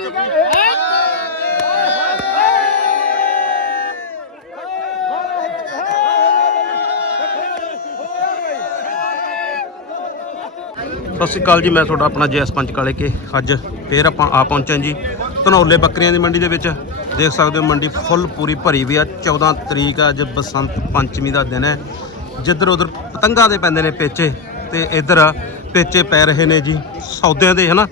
ਸਤਿ ਸ਼੍ਰੀ ਅਕਾਲ ਜੀ ਮੈਂ ਤੁਹਾਡਾ ਆਪਣਾ ਜੈਸ ਪੰਚ ਕਾਲੇ ਕੇ। ਅੱਜ ਫੇਰ ਆਪਾਂ ਆ ਪਹੁੰਚੇ ਜੀ ਧਨੌਲੇ ਬੱਕਰੀਆਂ ਦੀ ਮੰਡੀ ਦੇ ਵਿੱਚ। ਦੇਖ ਸਕਦੇ ਹੋ ਮੰਡੀ ਫੁੱਲ ਪੂਰੀ ਭਰੀ ਵੀ ਆ। 14 ਤਰੀਕ ਆ ਅੱਜ ਬਸੰਤ ਪੰਚਮੀ ਦਾ ਦਿਨ ਹੈ। ਜਿੱਧਰ ਉਧਰ ਪਤੰਗਾਂ ਦੇ ਪੈਂਦੇ ਨੇ ਪੇਚੇ ਤੇ ਇੱਧਰ ਪੇਚੇ ਪੈ ਰਹੇ ਨੇ ਜੀ ਸੌਦਿਆਂ ਦੇ ਹਨਾ?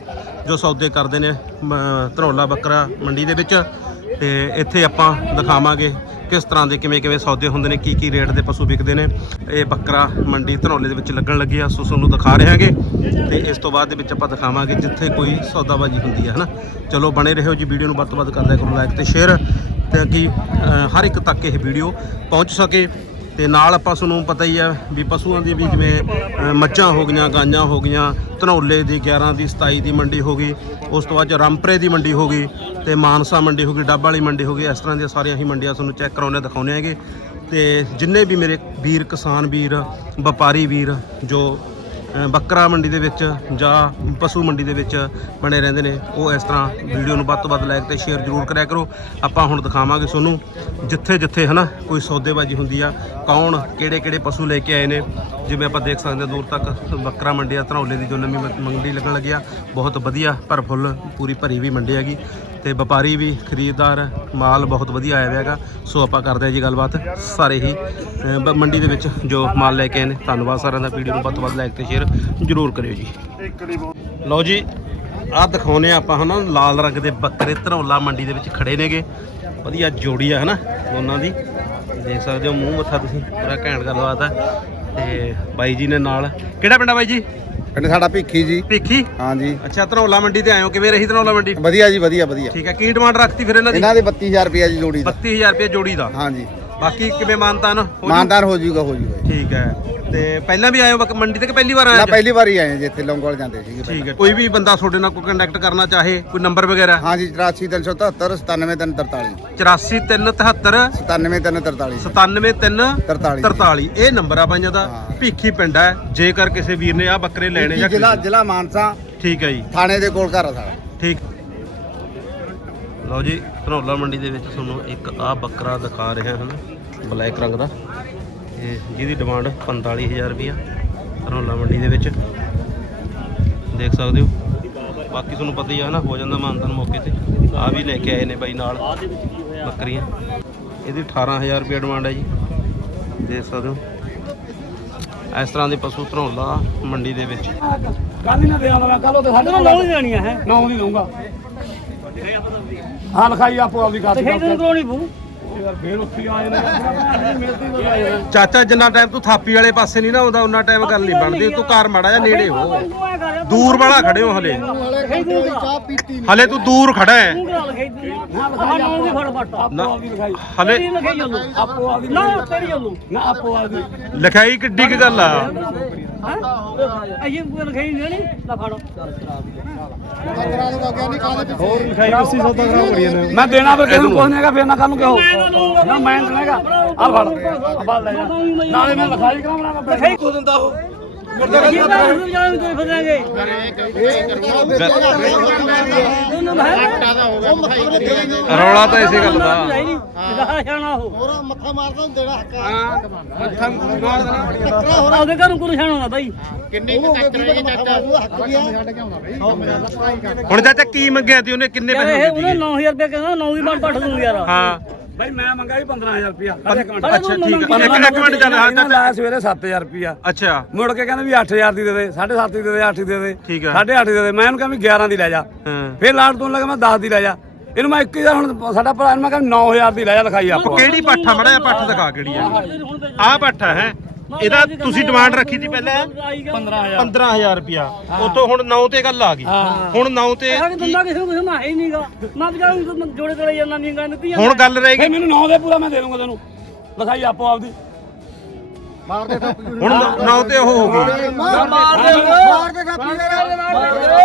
ਜੋ ਸੌਦੇ ਕਰਦੇ ਨੇ, ਮ- ਧਨੌਲਾ ਬੱਕਰਾ ਮੰਡੀ ਦੇ ਵਿੱਚ, ਤੇ ਇੱਥੇ ਆਪਾਂ ਦਿਖਾਵਾਂਗੇ ਕਿਸ ਤਰ੍ਹਾਂ ਦੇ ਕਿਵੇਂ ਕਿਵੇਂ ਸੌਦੇ ਹੁੰਦੇ ਨੇ, ਕੀ ਕੀ ਰੇਟ ਦੇ ਪਸ਼ੂ ਵਿਕਦੇ ਨੇ। ਇਹ ਬੱਕਰਾ ਮੰਡੀ ਧਨੌਲੇ ਦੇ ਵਿੱਚ ਲੱਗਣ ਲੱਗੀ ਆ ਸੋ ਤੁਹਾਨੂੰ ਦਿਖਾ ਰਹੇ ਹਾਂਗੇ। ਤੇ ਇਸ ਤੋਂ ਬਾਅਦ ਦੇ ਵਿੱਚ ਆਪਾਂ ਦਿਖਾਵਾਂਗੇ ਜਿੱਥੇ ਕੋਈ ਸੌਦਾਬਾਜੀ ਹੁੰਦੀ ਹੈ, ਹਨਾ। ਚਲੋ, ਬਣੇ ਰਹੋ ਜੀ ਵੀਡੀਓ ਨੂੰ, ਵੱਧ ਤੋਂ ਵੱਧ ਕਰ ਲਿਆ ਕਰੋ ਲਾਈਕ ਤੇ ਸ਼ੇਅਰ ਤਾਂ ਕਿ ਹਰ ਇੱਕ ਤੱਕ ਇਹ ਵੀਡੀਓ ਪਹੁੰਚ ਸਕੇ। ਤੇ ਨਾਲ ਆਪਾਂ ਤੁਹਾਨੂੰ ਪਤਾ ਹੀ ਹੈ ਵੀ ਪਸ਼ੂਆਂ ਦੀ ਵੀ ਜਿਵੇਂ ਮੱਝਾਂ ਹੋ ਗਈਆਂ ਗਾਈਆਂ ਹੋ ਗਈਆਂ, ਧਨੌਲੇ ਦੀ 11 ਦੀ 27 ਦੀ ਮੰਡੀ ਹੋ ਗਈ, ਉਸ ਤੋਂ ਬਾਅਦ 'ਚ ਰਾਮਪਰੇ ਦੀ ਮੰਡੀ ਹੋ ਗਈ, ਤੇ ਮਾਨਸਾ ਮੰਡੀ ਹੋ ਗਈ, ਡੱਬ ਵਾਲੀ ਮੰਡੀ ਹੋ ਗਈ, ਇਸ ਤਰ੍ਹਾਂ ਦੀਆਂ ਸਾਰੀਆਂ ਹੀ ਮੰਡੀਆਂ ਤੁਹਾਨੂੰ ਚੈੱਕ ਕਰਾਉਣੇ ਦਿਖਾਉਣੇ ਹੈਗੇ ਤੇ ਜਿੰਨੇ ਵੀ ਮੇਰੇ ਵੀਰ ਕਿਸਾਨ ਵੀਰ, ਵਪਾਰੀ ਵੀਰ, ਜੋ ਬੱਕਰਾ ਮੰਡੀ ਦੇ ਵਿੱਚ ਜਾਂ ਪਸ਼ੂ ਮੰਡੀ ਦੇ ਵਿੱਚ ਬਣੇ ਰਹਿੰਦੇ ਨੇ। ਉਹ ਇਸ ਤਰ੍ਹਾਂ ਵੀਡੀਓ ਨੂੰ ਵੱਧ ਤੋਂ ਵੱਧ ਲਾਈਕ ਤੇ ਸ਼ੇਅਰ ਜ਼ਰੂਰ ਕਰਿਆ ਕਰੋ। ਆਪਾਂ ਹੁਣ ਦਿਖਾਵਾਂਗੇ ਤੁਹਾਨੂੰ ਜਿੱਥੇ ਜਿੱਥੇ, ਹਨਾ, ਕੋਈ ਸੌਦੇਬਾਜੀ ਹੁੰਦੀ ਆ, ਕੌਣ ਕਿਹੜੇ ਕਿਹੜੇ ਪਸ਼ੂ ਲੈ ਕੇ ਆਏ ਨੇ। ਜਿਵੇਂ ਆਪਾਂ ਦੇਖ ਸਕਦੇ ਹਾਂ, ਦੂਰ ਤੱਕ ਬੱਕਰਾ ਮੰਡੀ ਆ, ਧਰੌਲੇ ਦੀ ਜੋ ਨਵੀਂ ਮੰਡੀ ਲੱਗਣ ਲੱਗਿਆ ਬਹੁਤ ਵਧੀਆ, ਪਰ ਫੁੱਲ ਪੂਰੀ ਭਰੀ ਵੀ ਮੰਡੀ ਹੈਗੀ। ਤੇ ਵਪਾਰੀ ਵੀ ਖਰੀਦਦਾਰ ਮਾਲ ਬਹੁਤ ਵਧੀਆ ਆਇਆ ਹੋਇਆ ਹੈਗਾ। ਸੋ ਆਪਾਂ ਕਰਦੇ ਹਾਂ ਜੀ ਗੱਲਬਾਤ ਸਾਰੇ ਹੀ। ਅ, ਬ- ਮੰਡੀ ਦੇ ਵਿੱਚ ਜੋ ਮਾਲ ਲੈ ਕੇ ਆਏ ਨੇ ਧੰਨਵਾਦ ਸਾਰਿਆਂ ਦਾ। ਵੀਡੀਓ ਨੂੰ ਵੱਧ ਤੋਂ ਵੱਧ ਲਾਈਕ ਤੇ ਸ਼ੇਅਰ ਜ਼ਰੂਰ ਕਰਿਓ ਜੀ। ਲਓ ਜੀ ਆਹ ਦਿਖਾਉਨੇ ਆਪਾਂ ਹਨਾ ਲਾਲ ਰੰਗ ਦੇ ਬੱਕਰੇ ਧਰੌਲਾ ਮੰਡੀ ਦੇ ਵਿੱਚ ਖੜੇ ਨੇਗੇ। ਵਧੀਆ ਜੋੜੀ ਆ ਹਨਾ ਦੋਨਾਂ ਦੀ। ਦੇਖ ਸਕਦੇ ਹੋ ਮੂੰਹ ਮੱਥਾ ਤੁਸੀਂ ਪੂਰਾ ਘੈਂਟ ਗੱਲਬਾਤ ਆ। ਤੇ ਬਾਈ ਜੀ ਨੇ ਨਾਲ ਕਿਹੜਾ ਪਿੰਡ ਆ ਬਾਈ ਜੀ? ਪਿੰਡ ਸਾਡਾ ਭਿੱਖੀ ਜੀ। ਭੇਖੀ? ਹਾਂਜੀ ਅੱਛਾ ਧਰੌਲਾ ਮੰਡੀ ਤੇ ਆਏ ਹੋ ਕਿਵੇਂ ਰਹੀ ਧਰੌਲਾ ਮੰਡੀ? ਵਧੀਆ ਜੀ ਵਧੀਆ ਵਧੀਆ। ਠੀਕ ਹੈ ਕੀ ਡਿਮਾਂਡ ਰੱਖਤੀ ਫਿਰ ਇਹਨਾਂ ਦੀ? ਇਹਨਾਂ ਦੇ 32000 ਰੁਪਏ ਜੀ ਜੋੜੀ ਦਾ। 32000 ਰੁਪਏ ਜੋੜੀ ਦਾ। ਹਾਂਜੀ ਬਾਕੀ ਕਿਵੇਂ ਮਾਨਤਾਨ ਹੋ ਜੂ? ਮਾਨਦਾਰ ਹੋ ਜਾਊਗਾ ਹੋ ਜਾਊਗਾ ਜੀ। ਠੀਕ ਹੈ। ਤੇ ਪਹਿਲਾਂ ਵੀ ਆਏ ਹੋ? ਬੱਕ- ਮੰਡੀ ਤੇ ਕਿ ਪਹਿਲੀ ਵਾਰ ਆਏ ਨਾ ਅੱਜ? ਪਹਿਲੀ ਵਾਰੀ ਆਏ ਹਾਂ ਜੀ ਇੱਥੇ ਲੌਂਗੋਵਾਲ ਜਾਂਦੇ ਸੀਗੇ ਠੀਕ ਹੈ। ਕੋਈ ਵੀ ਬੰਦਾ ਤੁਹਾਡੇ ਨਾਲ ਕੋਈ ਕੰਟੈਕਟ ਕਰਨਾ ਚਾਹੇ ਕੋਈ ਨੰਬਰ ਵਗੈਰਾ? ਹਾਂਜੀ 84377 97343 84373 97343 973 43 43 ਇਹ ਨੰਬਰ ਆ ਬਾਈਆਂ ਦਾ। ਹਾਂ। ਭੀਖੀ ਪਿੰਡ ਹੈ ਜੇਕਰ ਕਿਸੇ ਵੀਰ ਨੇ ਆ ਬੱਕਰੇ ਲੈਣੇ ਜਾਂ ਜ਼ਿਲ੍ਹਾ। ਜ਼ਿਲ੍ਹਾ ਮਾਨਸਾ। ਠੀਕ ਹੈ ਜੀ। ਥਾਣੇ ਦੇ ਕੋਲ ਘਰ ਆ ਸਾਡਾ। ਠੀਕ। ਲਓ ਜੀ ਧਨੌਲਾ ਮੰਡੀ ਦੇ ਵਿੱਚ ਤੁਹਾਨੂੰ ਇੱਕ ਆ ਬੱਕਰਾ ਦਿਖਾ ਰਿਹਾ ਹਾਂ ਬਲੈਕ ਰੰਗ ਦਾ। ਇਹ ਜਿਹਦੀ ਡਿਮਾਂਡ 45000 ਰੁਪਇਆ ਧਨੌਲਾ ਮੰਡੀ ਦੇ ਵਿੱਚ। ਦੇਖ ਸਕਦੇ ਹੋ ਬਾਕੀ ਤੁਹਾਨੂੰ ਪਤਾ ਹੀ ਆ ਨਾ ਹੋ ਜਾਂਦਾ ਮਾਨਤਨ ਮੌਕੇ ਤੇ। ਆ ਵੀ ਲੈ ਕੇ ਆਏ ਨੇ ਬਾਈ ਨਾਲ ਬੱਕਰੀਆਂ। ਇਹਦੀ 18000 ਰੁਪਏ ਡਿਮਾਂਡ ਹੈ ਜੀ। ਦੇਖ ਸਕਦੇ ਹੋ ਇਸ ਤਰ੍ਹਾਂ ਦੇ ਪਸ਼ੂ ਧਨੌਲਾ ਮੰਡੀ ਦੇ ਵਿੱਚ। ਕੱਲ ਹੀ ਨਾ ਦੇ ਆਵਾਂ ਕੱਲ ਉਹ ਤੇ ਸਾਡੇ ਨਾਲ ਨਹੀਂ ਦੇਣੀ ਹੈ। ਨਾ ਨਹੀਂ ਦਊਂਗਾ। ਹਾਂ ਲਿਖਾਈ ਆਪੋ ਆਪਦੀ ਕਾਪੀ ਤੇ ਖੇਤ ਕਰਾਉਣੀ ਬੂ ਯਾਰ ਫੇਰ ਉੱਥੇ ਆਏ ਨੇ ਮਿਲਦੀ ਬਤਾਏ ਚਾਚਾ ਜਿੰਨਾ ਟਾਈਮ ਤੂੰ ਥਾਪੀ ਵਾਲੇ ਪਾਸੇ ਨਹੀਂ ਨਾ ਆਉਂਦਾ ਉਹਨਾਂ ਟਾਈਮ ਗੱਲ ਨਹੀਂ ਬਣਦੀ। ਤੂੰ ਘਰ ਮਾੜਾ ਜਿਹਾ ਨੇੜੇ ਹੋ। ਦੂਰ ਵਾਲਾ ਖੜੇ ਹੋ ਹਲੇ। ਹਲੇ ਤੂੰ ਦੂਰ ਖੜਾ ਹੈ। ਲਿਖਾਈ ਲਿਖਾਈ। ਹਲੇ ਲਿਖਾਈ। ਲਿਖਾਈ ਕਿੱਡੀ ਕੀ ਗੱਲ ਆ। ਅਜੇ ਕੋਈ ਲਿਖਾਈ ਨਹੀਂ ਨਾ ਫੜ। ਹੋਰ ਲਿਖਾਈ ਉਸੇ ਸੌਦਾ ਕਰਾਉ ਕਰੀ ਜਾਂਦੇ ਮੈਂ ਦੇਣਾ ਫਿਰ ਕਿਸੇ ਨੂੰ ਕੁਝ ਨਹੀਂ ਹੈਗਾ ਫਿਰ ਨਾ ਕੱਲ ਨੂੰ ਕਿਹੋ। ਨਾ ਮੈਂ ਦੇਣਾ ਹੈਗਾ। ਆ ਫੜ। ਆ ਫੜ ਲੈ ਜਾ ਨਾਲੇ ਮੈਂ ਲਿਖਾਈ ਕਰਾਉਣਾ ਮੈਂ ਲਿਖਾਈ ਕੋ ਦਿੰਦਾ ਉਹ ਰੌਲਾ ਤਾਂ ਇਸੇ ਗੱਲ ਦਾ। ਹੋਰ ਮੱਥਾ ਮਾਰਦਾ ਦੇਣਾ ਹੱਕ ਉਹਦੇ ਘਰ ਨੂੰ ਕੋਈ ਛਾਣਾ ਬਾਈ। ਕਿੰਨੀ ਰਹੇਗੀ ਚਾਚਾ ਹੁਣ ਚਾਚਾ ਕੀ ਮੰਗਿਆ ਤੀ ਉਹਨੇ? ਕਿੰਨੇ ਪੈਸੇ ਉਹਨੇ 9000 ਰੁਪਏ ਕਹਿੰਦਾ 9 ਦੀ ਮਾਰ ਪੱਟ ਦੂੰ ਯਾਰ। ਹਾਂ। ਬਾਈ ਮੈਂ ਮੰਗਿਆ ਜੀ 15000 ਰੁਪਿਆ ਅੱਛਾ ਠੀਕ ਹੈ। ਇੱਕ ਇੱਕ ਮਿੰਟ ਚੱਲ ਹਾਂ ਚਾਚਾ ਲਾਇਆ ਸਵੇਰੇ 7000 ਰੁਪਿਆ ਅੱਛਾ। ਮੁੜ ਕੇ ਕਹਿੰਦੇ ਵੀ 8000 ਦੀ ਦੇ ਦੇ 7.5 ਦੀ ਦੇ ਦੇ 8 ਦੀ ਦੇ ਦੇ। ਠੀਕ ਆ। 8.5 ਦੀ ਦੇ ਮੈਂ ਉਹਨੂੰ ਕਿਹਾ ਵੀ 11 ਦੀ ਲੈ ਜਾ। ਫਿਰ ਲਾੜ ਤੋਂ ਲੱਗਾ ਮੈਂ 10 ਦੀ ਲੈ ਜਾ। ਇਹਨੂੰ ਮੈਂ 21000 ਹੁਣ ਸਾਡਾ ਭਰਾ ਨੂੰ ਮੈਂ ਕਿਹਾ 9000 ਦੀ ਲੈ ਜਾ ਲਿਖਾਈ ਉਹ ਆਪੋ। ਕਿਹੜੀ ਪੱਠਾ ਮੜਾ ਪੱਠ ਦਿਖਾ ਕਿਹੜੀ ਆ। ਆ ਪੱਠਾ ਹੈ? ਇਹਦਾ ਤੁਸੀਂ ਡਿਮਾਂਡ ਰੱਖੀ ਸੀ ਪਹਿਲਾਂ? 15000 15000 ਰੁਪਿਆ ਉਤੋਂ ਹੁਣ 9 ਤੇ ਗੱਲ ਆ ਗਈ। ਹੁਣ 9 ਤੇ ਕਿਸੇ ਨੂੰ ਕਿਸੇ ਨੂੰ ਹੈ ਨਹੀਂਗਾ ਜੋੜੇ ਜਾਂਦਾ ਹੁਣ ਗੱਲ ਰਹੇਗੀ। ਫੇ ਮੈਨੂੰ 9 ਦੇ ਪੂਰਾ ਮੈਂ ਦੇ ਦੂੰਗਾ ਤੈਨੂੰ। ਲਿਖਾਈ ਆਪੋ ਆਪਦੀ ਹੁਣ 9 ਤੇ ਉਹ ਹੋ ਗਈ।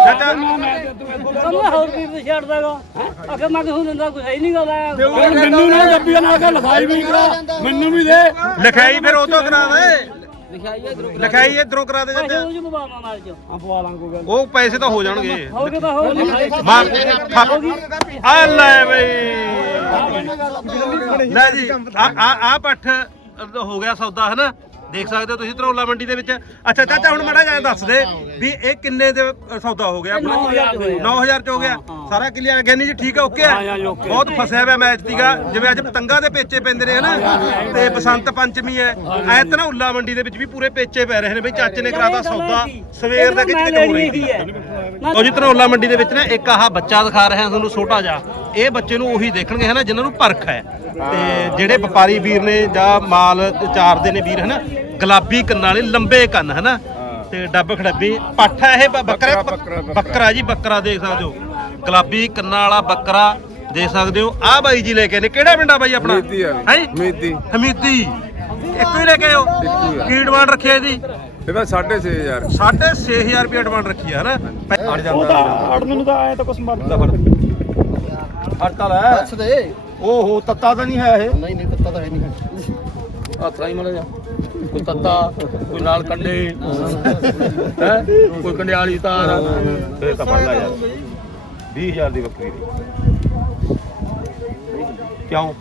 ਚਾਚਾ ਕੰਮਾ ਹੋਰ ਵੀ ਤੇ ਛੱਡ ਦਾਗਾ? ਅਖੇ ਮੈਂ ਕਿਸੇ ਨੂੰ ਦਿੰਦਾ ਕੋਈ ਹੈ ਹੀ ਨਹੀਂਗਾ ਲਾਇਆ। ਮੈਨੂੰ ਨਾ ਜੱਬੀਆਂ ਨਾਲ ਕਹ ਲਿਖਾਈ ਵੀ ਕਰਾ। ਮੈਨੂੰ ਵੀ ਦੇ। ਲਿਖਾਈ ਫਿਰ ਉਹ ਤੋਂ ਕਰਾ ਦੇ। ਲਿਖਾਈ ਇਧਰੋਂ ਲਿਖਾਈ ਇਧਰੋਂ ਕਰਾ ਦੇ ਪੈਸੇ ਉਹ ਤਾਂ ਹੋ ਜਾਣਗੇ। ਹੋ ਹੋ ਮਾਰ ਆ ਲੈ ਬਈ। ਲੈ ਜੀ ਆ ਆ ਆ ਪੱਠ ਹੋ ਗਿਆ ਸੌਦਾ ਹਨਾ? ਦੇਖ ਸਕਦੇ ਹੋ ਤੁਸੀਂ ਧਰੌਲਾ ਮੰਡੀ ਦੇ ਵਿੱਚ। ਅੱਛਾ ਚਾਚਾ ਹੁਣ ਮਾੜਾ ਜਿਹਾ ਦੱਸ ਦੇ ਵੀ ਇਹ ਕਿੰਨੇ ਦੇ ਸੌਦਾ ਹੋ ਗਿਆ ਆਪਣਾ? 9000 ਚ ਹੋਇਆ। 9000 ਚ ਹੋ ਗਿਆ। ਸਾਰਾ ਕਲੀਅਰ ਗਿਆਨੀ ਜੀ ਠੀਕ ਹੈ ਓਕੇ ਹਾਂ, ਹਾਂ, ਹੈ। ਬਹੁਤ ਫਸਿਆ ਹੋਇਆ ਮੈਚ ਦੀਗਾ ਜਿਵੇਂ ਅੱਜ ਪਤੰਗਾ ਦੇ ਪੇਚੇ ਪੈਂਦੇ ਨੇ ਹਨਾ? ਤੇ ਬਸੰਤ ਪੰਚਮੀ ਹੈ। ਐ ਧਨੌਲਾ ਮੰਡੀ ਦੇ ਵਿੱਚ ਵੀ ਪੂਰੇ ਪੇਚੇ ਪੈ ਰਹੇ ਨੇ ਬਈ। ਚਾਚੇ ਨੇ ਕਰਾਤਾ ਸੌਦਾ। ਸਵੇਰ ਦੇ ਕਿਤੇ ਹੋ। ਰਹੀ ਉਹ ਜੀ ਧਨੌਲਾ ਮੰਡੀ ਦੇ ਵਿੱਚ ਨਾ ਇੱਕ ਆਹ ਬੱਚਾ ਦਿਖਾ ਰਿਹਾ ਤੁਹਾਨੂੰ ਛੋਟਾ ਜਿਹਾ। ਇਹ ਬੱਚੇ ਨੂੰ ਉਹੀ ਦੇਖਣਗੇ ਹਨਾ ਜਿਨ੍ਹਾਂ ਨੂੰ ਪਰਖ ਹੈ। ਤੇ ਜਿਹੜੇ ਵਪਾਰੀ ਵੀਰ ਨੇ ਜਾਂ ਮਾਲ ਚਾਰਦੇ ਨੇ ਵੀਰ ਹਨਾ ਗੁਲਾਬੀ ਕੰਨਾਂ ਵਾਲੇ ਲੰਬੇ ਕੰਨ ਹਨਾ? ਤੇ ਡੱਬ ਖੜੱਬੀ। ਪੱਠ ਇਹ ਬ- ਬੱਕਰਾ ਬੱਕਰਾ ਜੀ ਬੱਕਰਾ ਦੇਖ ਸਕਦੇ ਹੋ। ਗੁਲਾਬੀ ਕੰਨਾਂ ਵਾਲਾ ਬੱਕਰਾ ਦੇਖ ਸਕਦੇ ਹੋ। ਆਹ ਬਾਈ ਜੀ ਲੈ ਕੇ ਨੇ। ਕਿਹੜਾ ਪਿੰਡਾ ਬਾਈ ਆਪਣਾ? ਹਮੀਦੀ ਆ। ਹੈ? ਹਮੀਦੀ ਹਮੀਦੀ ਇੱਕੋ ਹੀ ਲੈ ਕੇ ਆਓ ਇੱਕੋ ਹੀ ਆ। ਕੀ ਡਿਮਾਂਡ ਰੱਖਿਆ ਇਹਦੀ? ਇਹਦਾ 6500 6500 ਰੁਪਏ ਡਿਮਾਂਡ ਰੱਖੀ ਹੈ ਹਨਾ? ਉਹ ਤਾਂ ਅੜ ਮੈਨੂੰ ਤਾਂ ਆਇਆ ਤਾਂ ਕੁਛ ਮਰਦਾ ਫਿਰ ਹੜਤਾਲ ਹੈ ਦੱਸ ਦੇ। ਓਹੋ ਤੱਤਾ ਤਾਂ ਨਹੀਂ ਹੈ ਇਹ। ਨਹੀਂ ਨਹੀਂ ਪਤਾ ਤਾਂ ਹੈ ਨਹੀਂ। ਆ ਤਰਾਈ ਮੜਾ ਜਾ ਕੋਈ ਤੱਤਾ ਕੋਈ ਨਾਲ ਕੰਡੇ ਹੈ? ਕੋਈ ਕੰਡੇ ਵਾਲੀ ਤਾਰ। ਫੇਰ ਤਾਂ ਲੈ ਯਾਰ। 20000 ਦੀ ਬੱਕਰੀ ਦੀ। ਕਿਉਂ?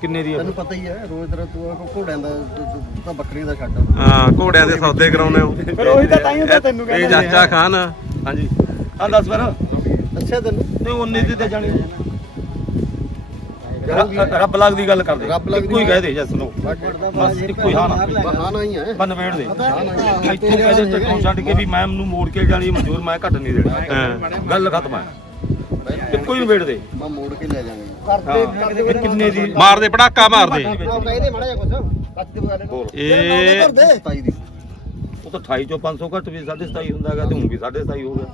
ਕਿੰਨੇ ਦੀ ਤੈਨੂੰ ਪਤਾ ਹੀ ਹੈ ਰੋਜ਼ ਤੇਰਾ ਤੂੰ ਘੋੜਿਆਂ ਦਾ ਤੂੰ- ਤੂੰ ਤਾਂ ਬੱਕਰੀਆਂ ਦਾ ਛੱਡ ਹਾਂ ਘੋੜਿਆਂ ਦੇ ਸੌਦੇ ਕਰਾਉਨੇ ਹੋ। ਫਿਰ ਉਹੀ ਤਾਂ ਤਾਈਓ ਤਾਂ ਤੈਨੂੰ ਇਹ ਚਾਚਾ ਖਾਨ। ਹਾਂਜੀ। ਹਾਂ ਦੱਸ ਫਿਰ। ਅੱਛਾ ਤੈਨੂੰ? ਨਹੀਂ ਉਨੀ ਦੀ ਤੇ ਜਾਣੀ। ਰੱਬ- ਰੱਬ ਲੱਗ ਦੀ ਗੱਲ ਕਰਦੇ। ਰੱਬ ਲੱਗ ਦੀ ਇੱਕੋ ਹੀ ਕਹਿ ਦੇ ਜਸ ਨੂੰ। ਬਸ ਇੱਕੋ ਹੀ ਹਾਂ। ਨਾ ਬਹਾਨਾ ਹੀ ਹੈ ਬੰਨ ਵੇੜ ਦੇ। ਇੱਥੋਂ ਕਹਦੇ ਤੇ ਤੂੰ ਛੱਡ ਕੇ ਵੀ ਮੈਂ ਨੂੰ ਮੋੜ ਕੇ ਜਾਣੀ ਮਨਜ਼ੂਰ ਮੈਂ ਘੱਟ ਨਹੀਂ ਦੇਣਾ। ਗੱਲ ਖਤਮ ਹੈ ਇੱਕੋ ਹੀ ਵੇੜ ਦੇ। ਮੈਂ ਮੋੜ ਕੇ ਲੈ ਜਾਵਾਂਗੇ। ਹਾਂ। ਇਹ ਕਿੰਨੇ ਦੀ ਮਾਰ ਦੇ ਪੜਾਕਾ ਮਾਰ ਦੇ ਉਹ ਕਹਿੰਦੇ ਮੜਾ ਜਾ ਕੁਛ। ਕੱਚ ਦੇ ਬਗਾਨੇ ਬੋਲ। ਇਹ 27 ਦੀ। ਉਹ ਤਾਂ 28 ਚੋਂ 500 ਘੱਟ ਵੀ 27.5 ਹੁੰਦਾ ਹੈਗਾ ਤੇ ਹੁਣ ਵੀ 27.5 ਹੋ ਗਿਆ।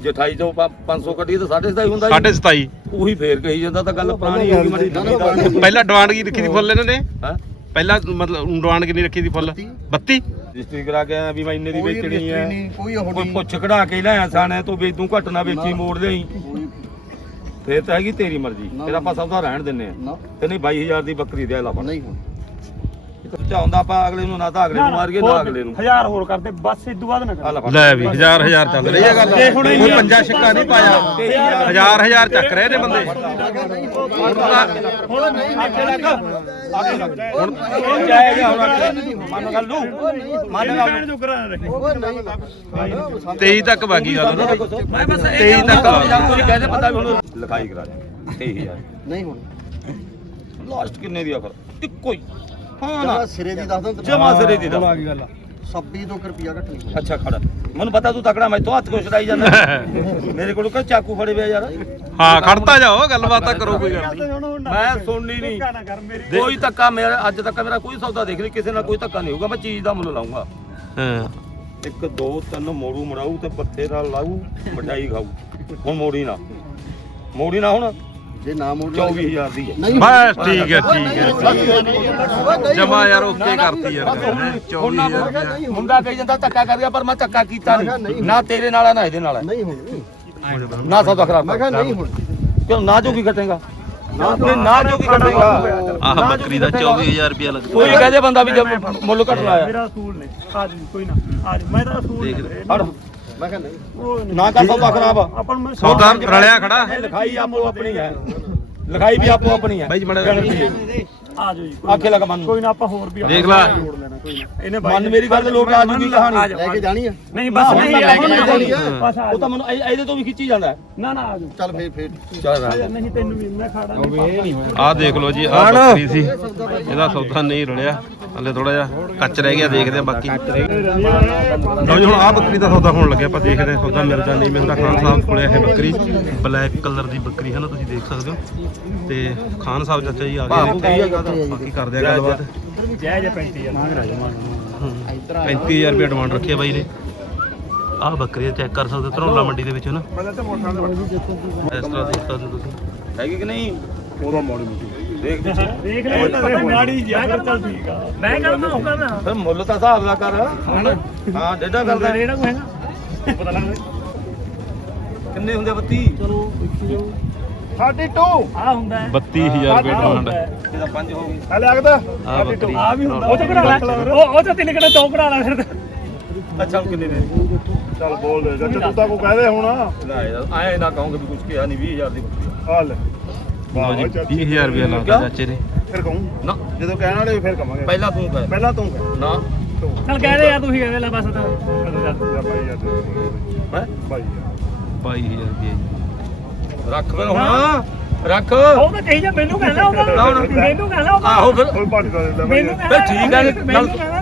ਜੇ 28 ਚੋਂ 500 ਕੱਢੀਏ ਤਾਂ 27.5 ਹੁੰਦਾ ਸਾਢੇ 27 ਉਹੀ ਫੇਰ ਕਹੀ ਜਾਂਦਾ ਤਾਂ ਗੱਲ ਪੁਰਾਣੀ ਹੋ ਗਈ ਮੜੀ ਪਹਿਲਾਂ ਡਿਮਾਂਡ ਕੀ ਰੱਖੀ ਦੀ ਫੁੱਲ ਇਹਨਾਂ ਨੇ? ਹਾਂ? ਪਹਿਲਾਂ ਮਤਲਬ ਡਿਮਾਂਡ ਕਿੰਨੀ ਰੱਖੀ ਦੀ ਫੁੱਲ? 32 ਰਜਿਸਟਰੀ ਕਰਾ ਕੇ ਆਇਆ ਵੀ ਮੈਂ ਇੰਨੇ ਦੀ ਵੇਚਣੀ ਨਹੀਂ ਕੋਈ ਪੁੱਛ ਕਢਾ ਕੇ ਲਿਆਇਆ ਸਾਣੇ ਤੋਂ ਵੀ ਤੂੰ ਘੱਟ ਨਾ ਵੇਚੀ ਮੋੜ ਦੇਈ। ਫੇਰ ਤਾਂ ਹੈਗੀ ਤੇਰੀ ਮਰਜ਼ੀ। ਫਿਰ ਆਪਾਂ ਸੌਦਾ ਰਹਿਣ ਦਿੰਨੇ ਆ। ਤੇ ਨਹੀਂ 22000 ਦੀ ਬੱਕਰੀ ਦੇ ਲਾ ਨਹੀਂ ਹੁਣ। ਚਾਹੁੰਦਾ ਆਪਾਂ ਅਗਲੇ ਨੂੰ ਨਾ ਤਾਂ ਅਗਲੇ ਨੂੰ ਮਾਰ ਕੇ ਨਾ ਅਗਲੇ ਨੂੰ। ਹਜ਼ਾਰ ਹੋਰ ਕਰਦੇ ਬਸ ਇਦੋਂ ਬਾਅਦ ਨਾ ਆ ਲੈ ਵੀ ਹਜ਼ਾਰ ਹਜ਼ਾਰ ਚੱਲ ਰਹੀ। ਹੈ ਗੱਲ ਕੋਈ ਪੰਜਾ ਛੱਕਾ ਨਹੀਂ ਪਾਇਆ। ਹਜ਼ਾਰ ਹਜ਼ਾਰ ਚੱਕ ਰਹੇ ਨੇ ਬੰਦੇ। ਹੁਣ ਤਾਂ ਹੁਣ ਇਹ ਜਾਏਗਾ ਹੁਣ ਅੱਗੇ। ਮੰਨ ਗੱਲ ਨੂੰ। ਮੰਨ ਗੱਲ ਨੂੰ। ਉਹ ਨਹੀਂ 23 ਤੱਕ ਬਾਕੀ ਗੱਲ ਨਾ ਮੈਂ ਬਸ ਇਹ 23 ਤੱਕ ਤੁਸੀਂ ਕਹਦੇ ਪਤਾ ਵੀ ਹੁਣ ਲਿਖਾਈ ਕਰਾ ਦੇ। 23000 ਨਹੀਂ ਹੁਣ। ਲਾਸਟ ਕਿੰਨੇ ਦੀ ਆ ਫਿਰ? ਇੱਕੋ ਹੀ। ਹਾਂ ਨਾ ਜਮਾ ਸਿਰੇ ਦੀ ਦੱਸ ਦਿੰਦਾ ਜਮਾ ਸਿਰੇ ਦੀ ਦਾ 26 ਤੋਂ ਰੁਪਿਆ ਘੱਟ ਨਹੀਂ। ਅੱਛਾ ਖੜਾ। ਮੈਨੂੰ ਪਤਾ ਤੂੰ ਤਕੜਾ ਮੈਂ ਤੋਂ ਹੱਥ ਕੋ ਛਡਾਈ ਜਾਂਦਾ? ਮੇਰੇ ਕੋਲ ਕਾ ਚਾਕੂ ਫੜੇ ਪਿਆ ਯਾਰ? ਹਾਂ ਖੜਤਾ ਜਾਓ ਗੱਲਬਾਤ ਤਾਂ ਕਰੋ ਕੋਈ ਗੱਲ ਨਹੀਂ। ਮੈਂ ਸੁਣਨੀ ਨਹੀਂ। ਕੋਈ ਧੱਕਾ ਮੇਰਾ ਅੱਜ ਤੱਕ ਮੇਰਾ ਕੋਈ ਸੌਦਾ ਦੇਖ ਨਹੀਂ ਕਿਸੇ ਨਾਲ ਕੋਈ ਧੱਕਾ ਨਹੀਂ ਹੋਊਗਾ ਮੈਂ ਚੀਜ਼ ਦਾ ਮੁੱਲ ਲਾਉਂਗਾ ਹਾਂ। ਇੱਕ ਦੋ ਤਿੰਨ ਮੋੜੂ ਮੜਾਊ ਤੇ ਪੱਥੇ ਨਾਲ ਲਾਊ ਮਠਾਈ ਖਾਊ। ਹੁਣ ਮੋੜੀ ਨਾ। ਮੋੜੀ ਨਾ ਹੁਣ। ਜੇ ਨਾ ਮੋੜ 24000 ਦੀ ਹੈ। ਨਹੀਂ। ਬਸ ਠੀਕ ਹੈ ਠੀਕ ਹੈ ਜਮਾ ਯਾਰ ਓਕੇ ਕਰਤੀ ਯਾਰ ਹੈਂ, 24000 ਰੁਪਇਆ ਮੁੰਡਾ ਕਹੀ ਜਾਂਦਾ ਧੱਕਾ ਕਰ ਗਿਆ ਪਰ ਮੈਂ ਧੱਕਾ ਕੀਤਾ ਨਹੀਂ ਨਾ ਤੇਰੇ ਨਾਲ ਹੈ ਨਾ ਇਹਦੇ ਨਾਲ ਹੈ ਨਹੀਂ ਹੁਣ ਨਾ ਸੌਦਾ ਖਰਾਬ ਮੈਂ ਕਿਹਾ ਨਹੀਂ ਹੁਣ ਕਿਉਂ ਨਾ ਜੋਗੀ ਘਟੇਗਾ ਨਾ ਨਾ ਜੋਗੀ ਘਟੇਗਾ ਆਹ ਬੱਕਰੀ ਦਾ 24000 ਰੁਪਇਆ ਲੱਗਦਾ। ਕੋਈ ਕਹਦੇ ਬੰਦਾ ਵੀ ਜਦ ਮੁੱਲ ਘਟ ਲਾਇਆ। ਮੇਰਾ ਅਸੂਲ ਨੇ। ਆ ਜੀ ਕੋਈ ਨਾ। ਆ ਜੀ ਮੈਂ ਤਾਂ ਅਸੂਲ ਦੇਖ ਮੈਂ ਨਾ ਕਰ ਸੌਦਾ ਖਰਾਬ। ਆਪਾਂ ਨੂੰ ਸੌਦਾ ਰਲਿਆ ਖੜਾ। ਲਿਖਾਈ ਆਪੋ ਆਪਣੀ ਹੈ। ਲਿਖਾਈ ਵੀ ਆਪੋ ਆਪਣੀ ਹੈ। ਬਾਈ ਜੀ ਮਾੜਾ ਜਿਹਾ- ਆ ਜਾਓ ਜੀ ਕੋਈ ਆਖੇ ਲਗਾ ਮਨ ਕੋਈ ਨਾ ਆਪਾਂ ਹੋਰ ਵੀ ਦੇਖ ਲੈ। ਜੋੜ ਲੈਣਾ। ਇਹਨੇ ਮਨ ਮੇਰੀ ਗੱਲ ਲੋਟ ਆ ਜੂਗੀ ਕਹਾਣੀ। ਲੈ ਕੇ ਜਾਣੀ ਆ। ਨਹੀਂ ਬਸ ਨਹੀਂ ਲੈ ਕੇ ਹੁਣ ਜਾਣੀ। ਆ। ਬਸ ਆ ਉਹ ਤਾਂ ਮੈਨੂੰ ਇਹ- ਇਹਦੇ ਤੋਂ ਵੀ ਖਿੱਚੀ ਜਾਂਦਾ। ਨਾ ਨਾ ਆ ਚੱਲ ਫੇਰ ਫੇਰ। ਚੱਲ ਆ ਨਹੀਂ ਤੈਨੂੰ ਵੀ ਮੈਂ ਖਾੜਾ ਨਹੀਂ ਆਹ ਦੇਖ ਲਓ ਜੀ ਆਹ ਬੱਕਰੀ ਸੀ। ਇਹਦਾ ਸੌਦਾ ਨਹੀਂ ਰਲਿਆ। ਹਲੇ ਥੋੜਾ ਜਿਹਾ ਕੱਚ ਰਹਿ ਗਿਆ ਦੇਖਦੇ ਆ ਬਾਕੀ। ਲਓ ਜੀ ਹੁਣ ਆਹ ਬੱਕਰੀ ਦਾ ਸੌਦਾ ਹੋਣ ਲੱਗਿਆ ਆਪਾਂ ਦੇਖਦੇ ਹਾਂ ਸੌਦਾ ਮਿਲਦਾ ਨਹੀਂ ਮਿਲਦਾ। ਖਾਨ ਸਾਹਿਬ ਕੋਲੇ ਇਹ ਬੱਕਰੀ ਬਲੈਕ ਕਲਰ ਦੀ ਬੱਕਰੀ ਹੈ ਨਾ ਤੁਸੀਂ ਦੇਖ ਸਕਦੇ ਹੋ। ਤੇ ਖਾਨ ਸਾਹਿਬ ਚਾਚਾ ਜੀ ਆ ਗਏ। ਨੇ ਬਾਕੀ ਕਰਦੇ ਆ ਗੱਲਬਾਤ। ਜੈ ਜੈ 35 ਆ ਨਾਗ ਰਾਜ ਮਾਨ 35000 ਰੁਪਏ ਡਿਮਾਂਡ ਰੱਖਿਆ ਬਾਈ ਨੇ। ਆਹ ਬੱਕਰੀ ਚੈੱਕ ਕਰ ਸਕਦੇ ਧਰੌਲਾ ਮੰਡੀ ਦੇ ਵਿੱਚ ਨਾ। ਇਸ ਤਰ੍ਹਾਂ ਦੇਖ ਸਕਦੇ ਹੋ ਤੁਸੀਂ। ਹੈਗੀ ਕਿ ਨਹੀਂ? ਉਹਦਾ ਮੋੜੀ ਮੋਟੀ। ਦੇਖ ਪਿੱਛੇ। ਦੇਖ ਲੈ ਪਤਾ ਮਾੜੀ ਜੀ ਫਿਰ ਚੱਲ ਠੀਕ ਆ। ਮੈਂ ਕਰਦਾ ਉਹ ਕਰਦਾ ਫਿਰ ਮੁੱਲ ਤਾਂ ਹਿਸਾਬ ਦਾ ਕਰ। ਹਾਂ ਡੇਢਾ ਕਰਦਾ। ਰੇੜਾ ਕੋ ਹੈਗਾ। ਪਤਾ ਲੱਗਦਾ ਕਿੰਨੇ ਹੁੰਦੇ ਬੱਤੀ? ਚਲੋ 32 ਆ ਹੁੰਦਾ ਹੈ। 32000 ਰੁਪਏ ਡਿਮਾਂਡ ਇਹਦਾ ਪੰਜ ਹੋ ਗਈ ਹਲੇ ਲੱਗਦਾ ਆ ਬੱਕਰੀ। ਆ ਵੀ ਹੁੰਦਾ। ਉਹ ਤੇ ਕਢਾ ਲੈ। ਉਹ ਉਹ ਤੇ ਤਿੰਨ ਕਿਹੜੇ ਦੋ ਕਢਾ ਲੈ ਫਿਰ ਅੱਛਾ ਕਿੰਨੇ ਨੇ? ਚੱਲ ਬੋਲ ਦੇ। ਜੱਜ ਤੂੰ ਤਾਂ ਕੋ ਕਹਦੇ ਹੁਣ। ਲੈ ਯਾਰ ਆਏ ਨਾ ਕਹੂੰਗਾ ਵੀ ਕੁਝ ਕਿਹਾ ਨਹੀਂ 20000 ਦੀ ਬੱਕਰੀ ਆ। ਲੈ। ਲਓ ਜੀ 20000 ਰੁਪਏ ਲਾਤਾ ਚਾਚੇ ਨੇ। ਫਿਰ ਕਹੂੰ? ਨਾ। ਜਦੋਂ ਕਹਿਣ ਵਾਲੇ ਫਿਰ ਕਵਾਂਗੇ। ਪਹਿਲਾਂ ਤੂੰ ਕਹਿ। ਪਹਿਲਾਂ ਤੂੰ ਕਹਿ। ਨਾ। ਚਲ ਕਹਿ ਦੇ ਯਾਰ ਤੁਸੀਂ ਐਵੇਂ ਲੈ ਬਸ ਤਾਂ। ਬਾਈ ਯਾਰ ਹੈ? ਬਾਈ ਯਾਰ 22000 ਰੁਪਏ। ਰੱਖ ਫਿਰ ਹੁਣ। ਰੱਖ। ਉਹ ਤਾਂ ਕਹੀ ਜਾ ਮੈਨੂੰ ਕਹਿਣਾ ਉਹਦਾ? ਮੈਨੂੰ ਕਹਿਣਾ ਉਹਦਾ। ਆਹੋ ਫਿਰ। ਕੋਈ ਭੱਜ ਕਰ ਲੈ ਬਾਈ ਮੈਨੂੰ। ਫਿਰ ਠੀਕ ਹੈ ਗੱਲ।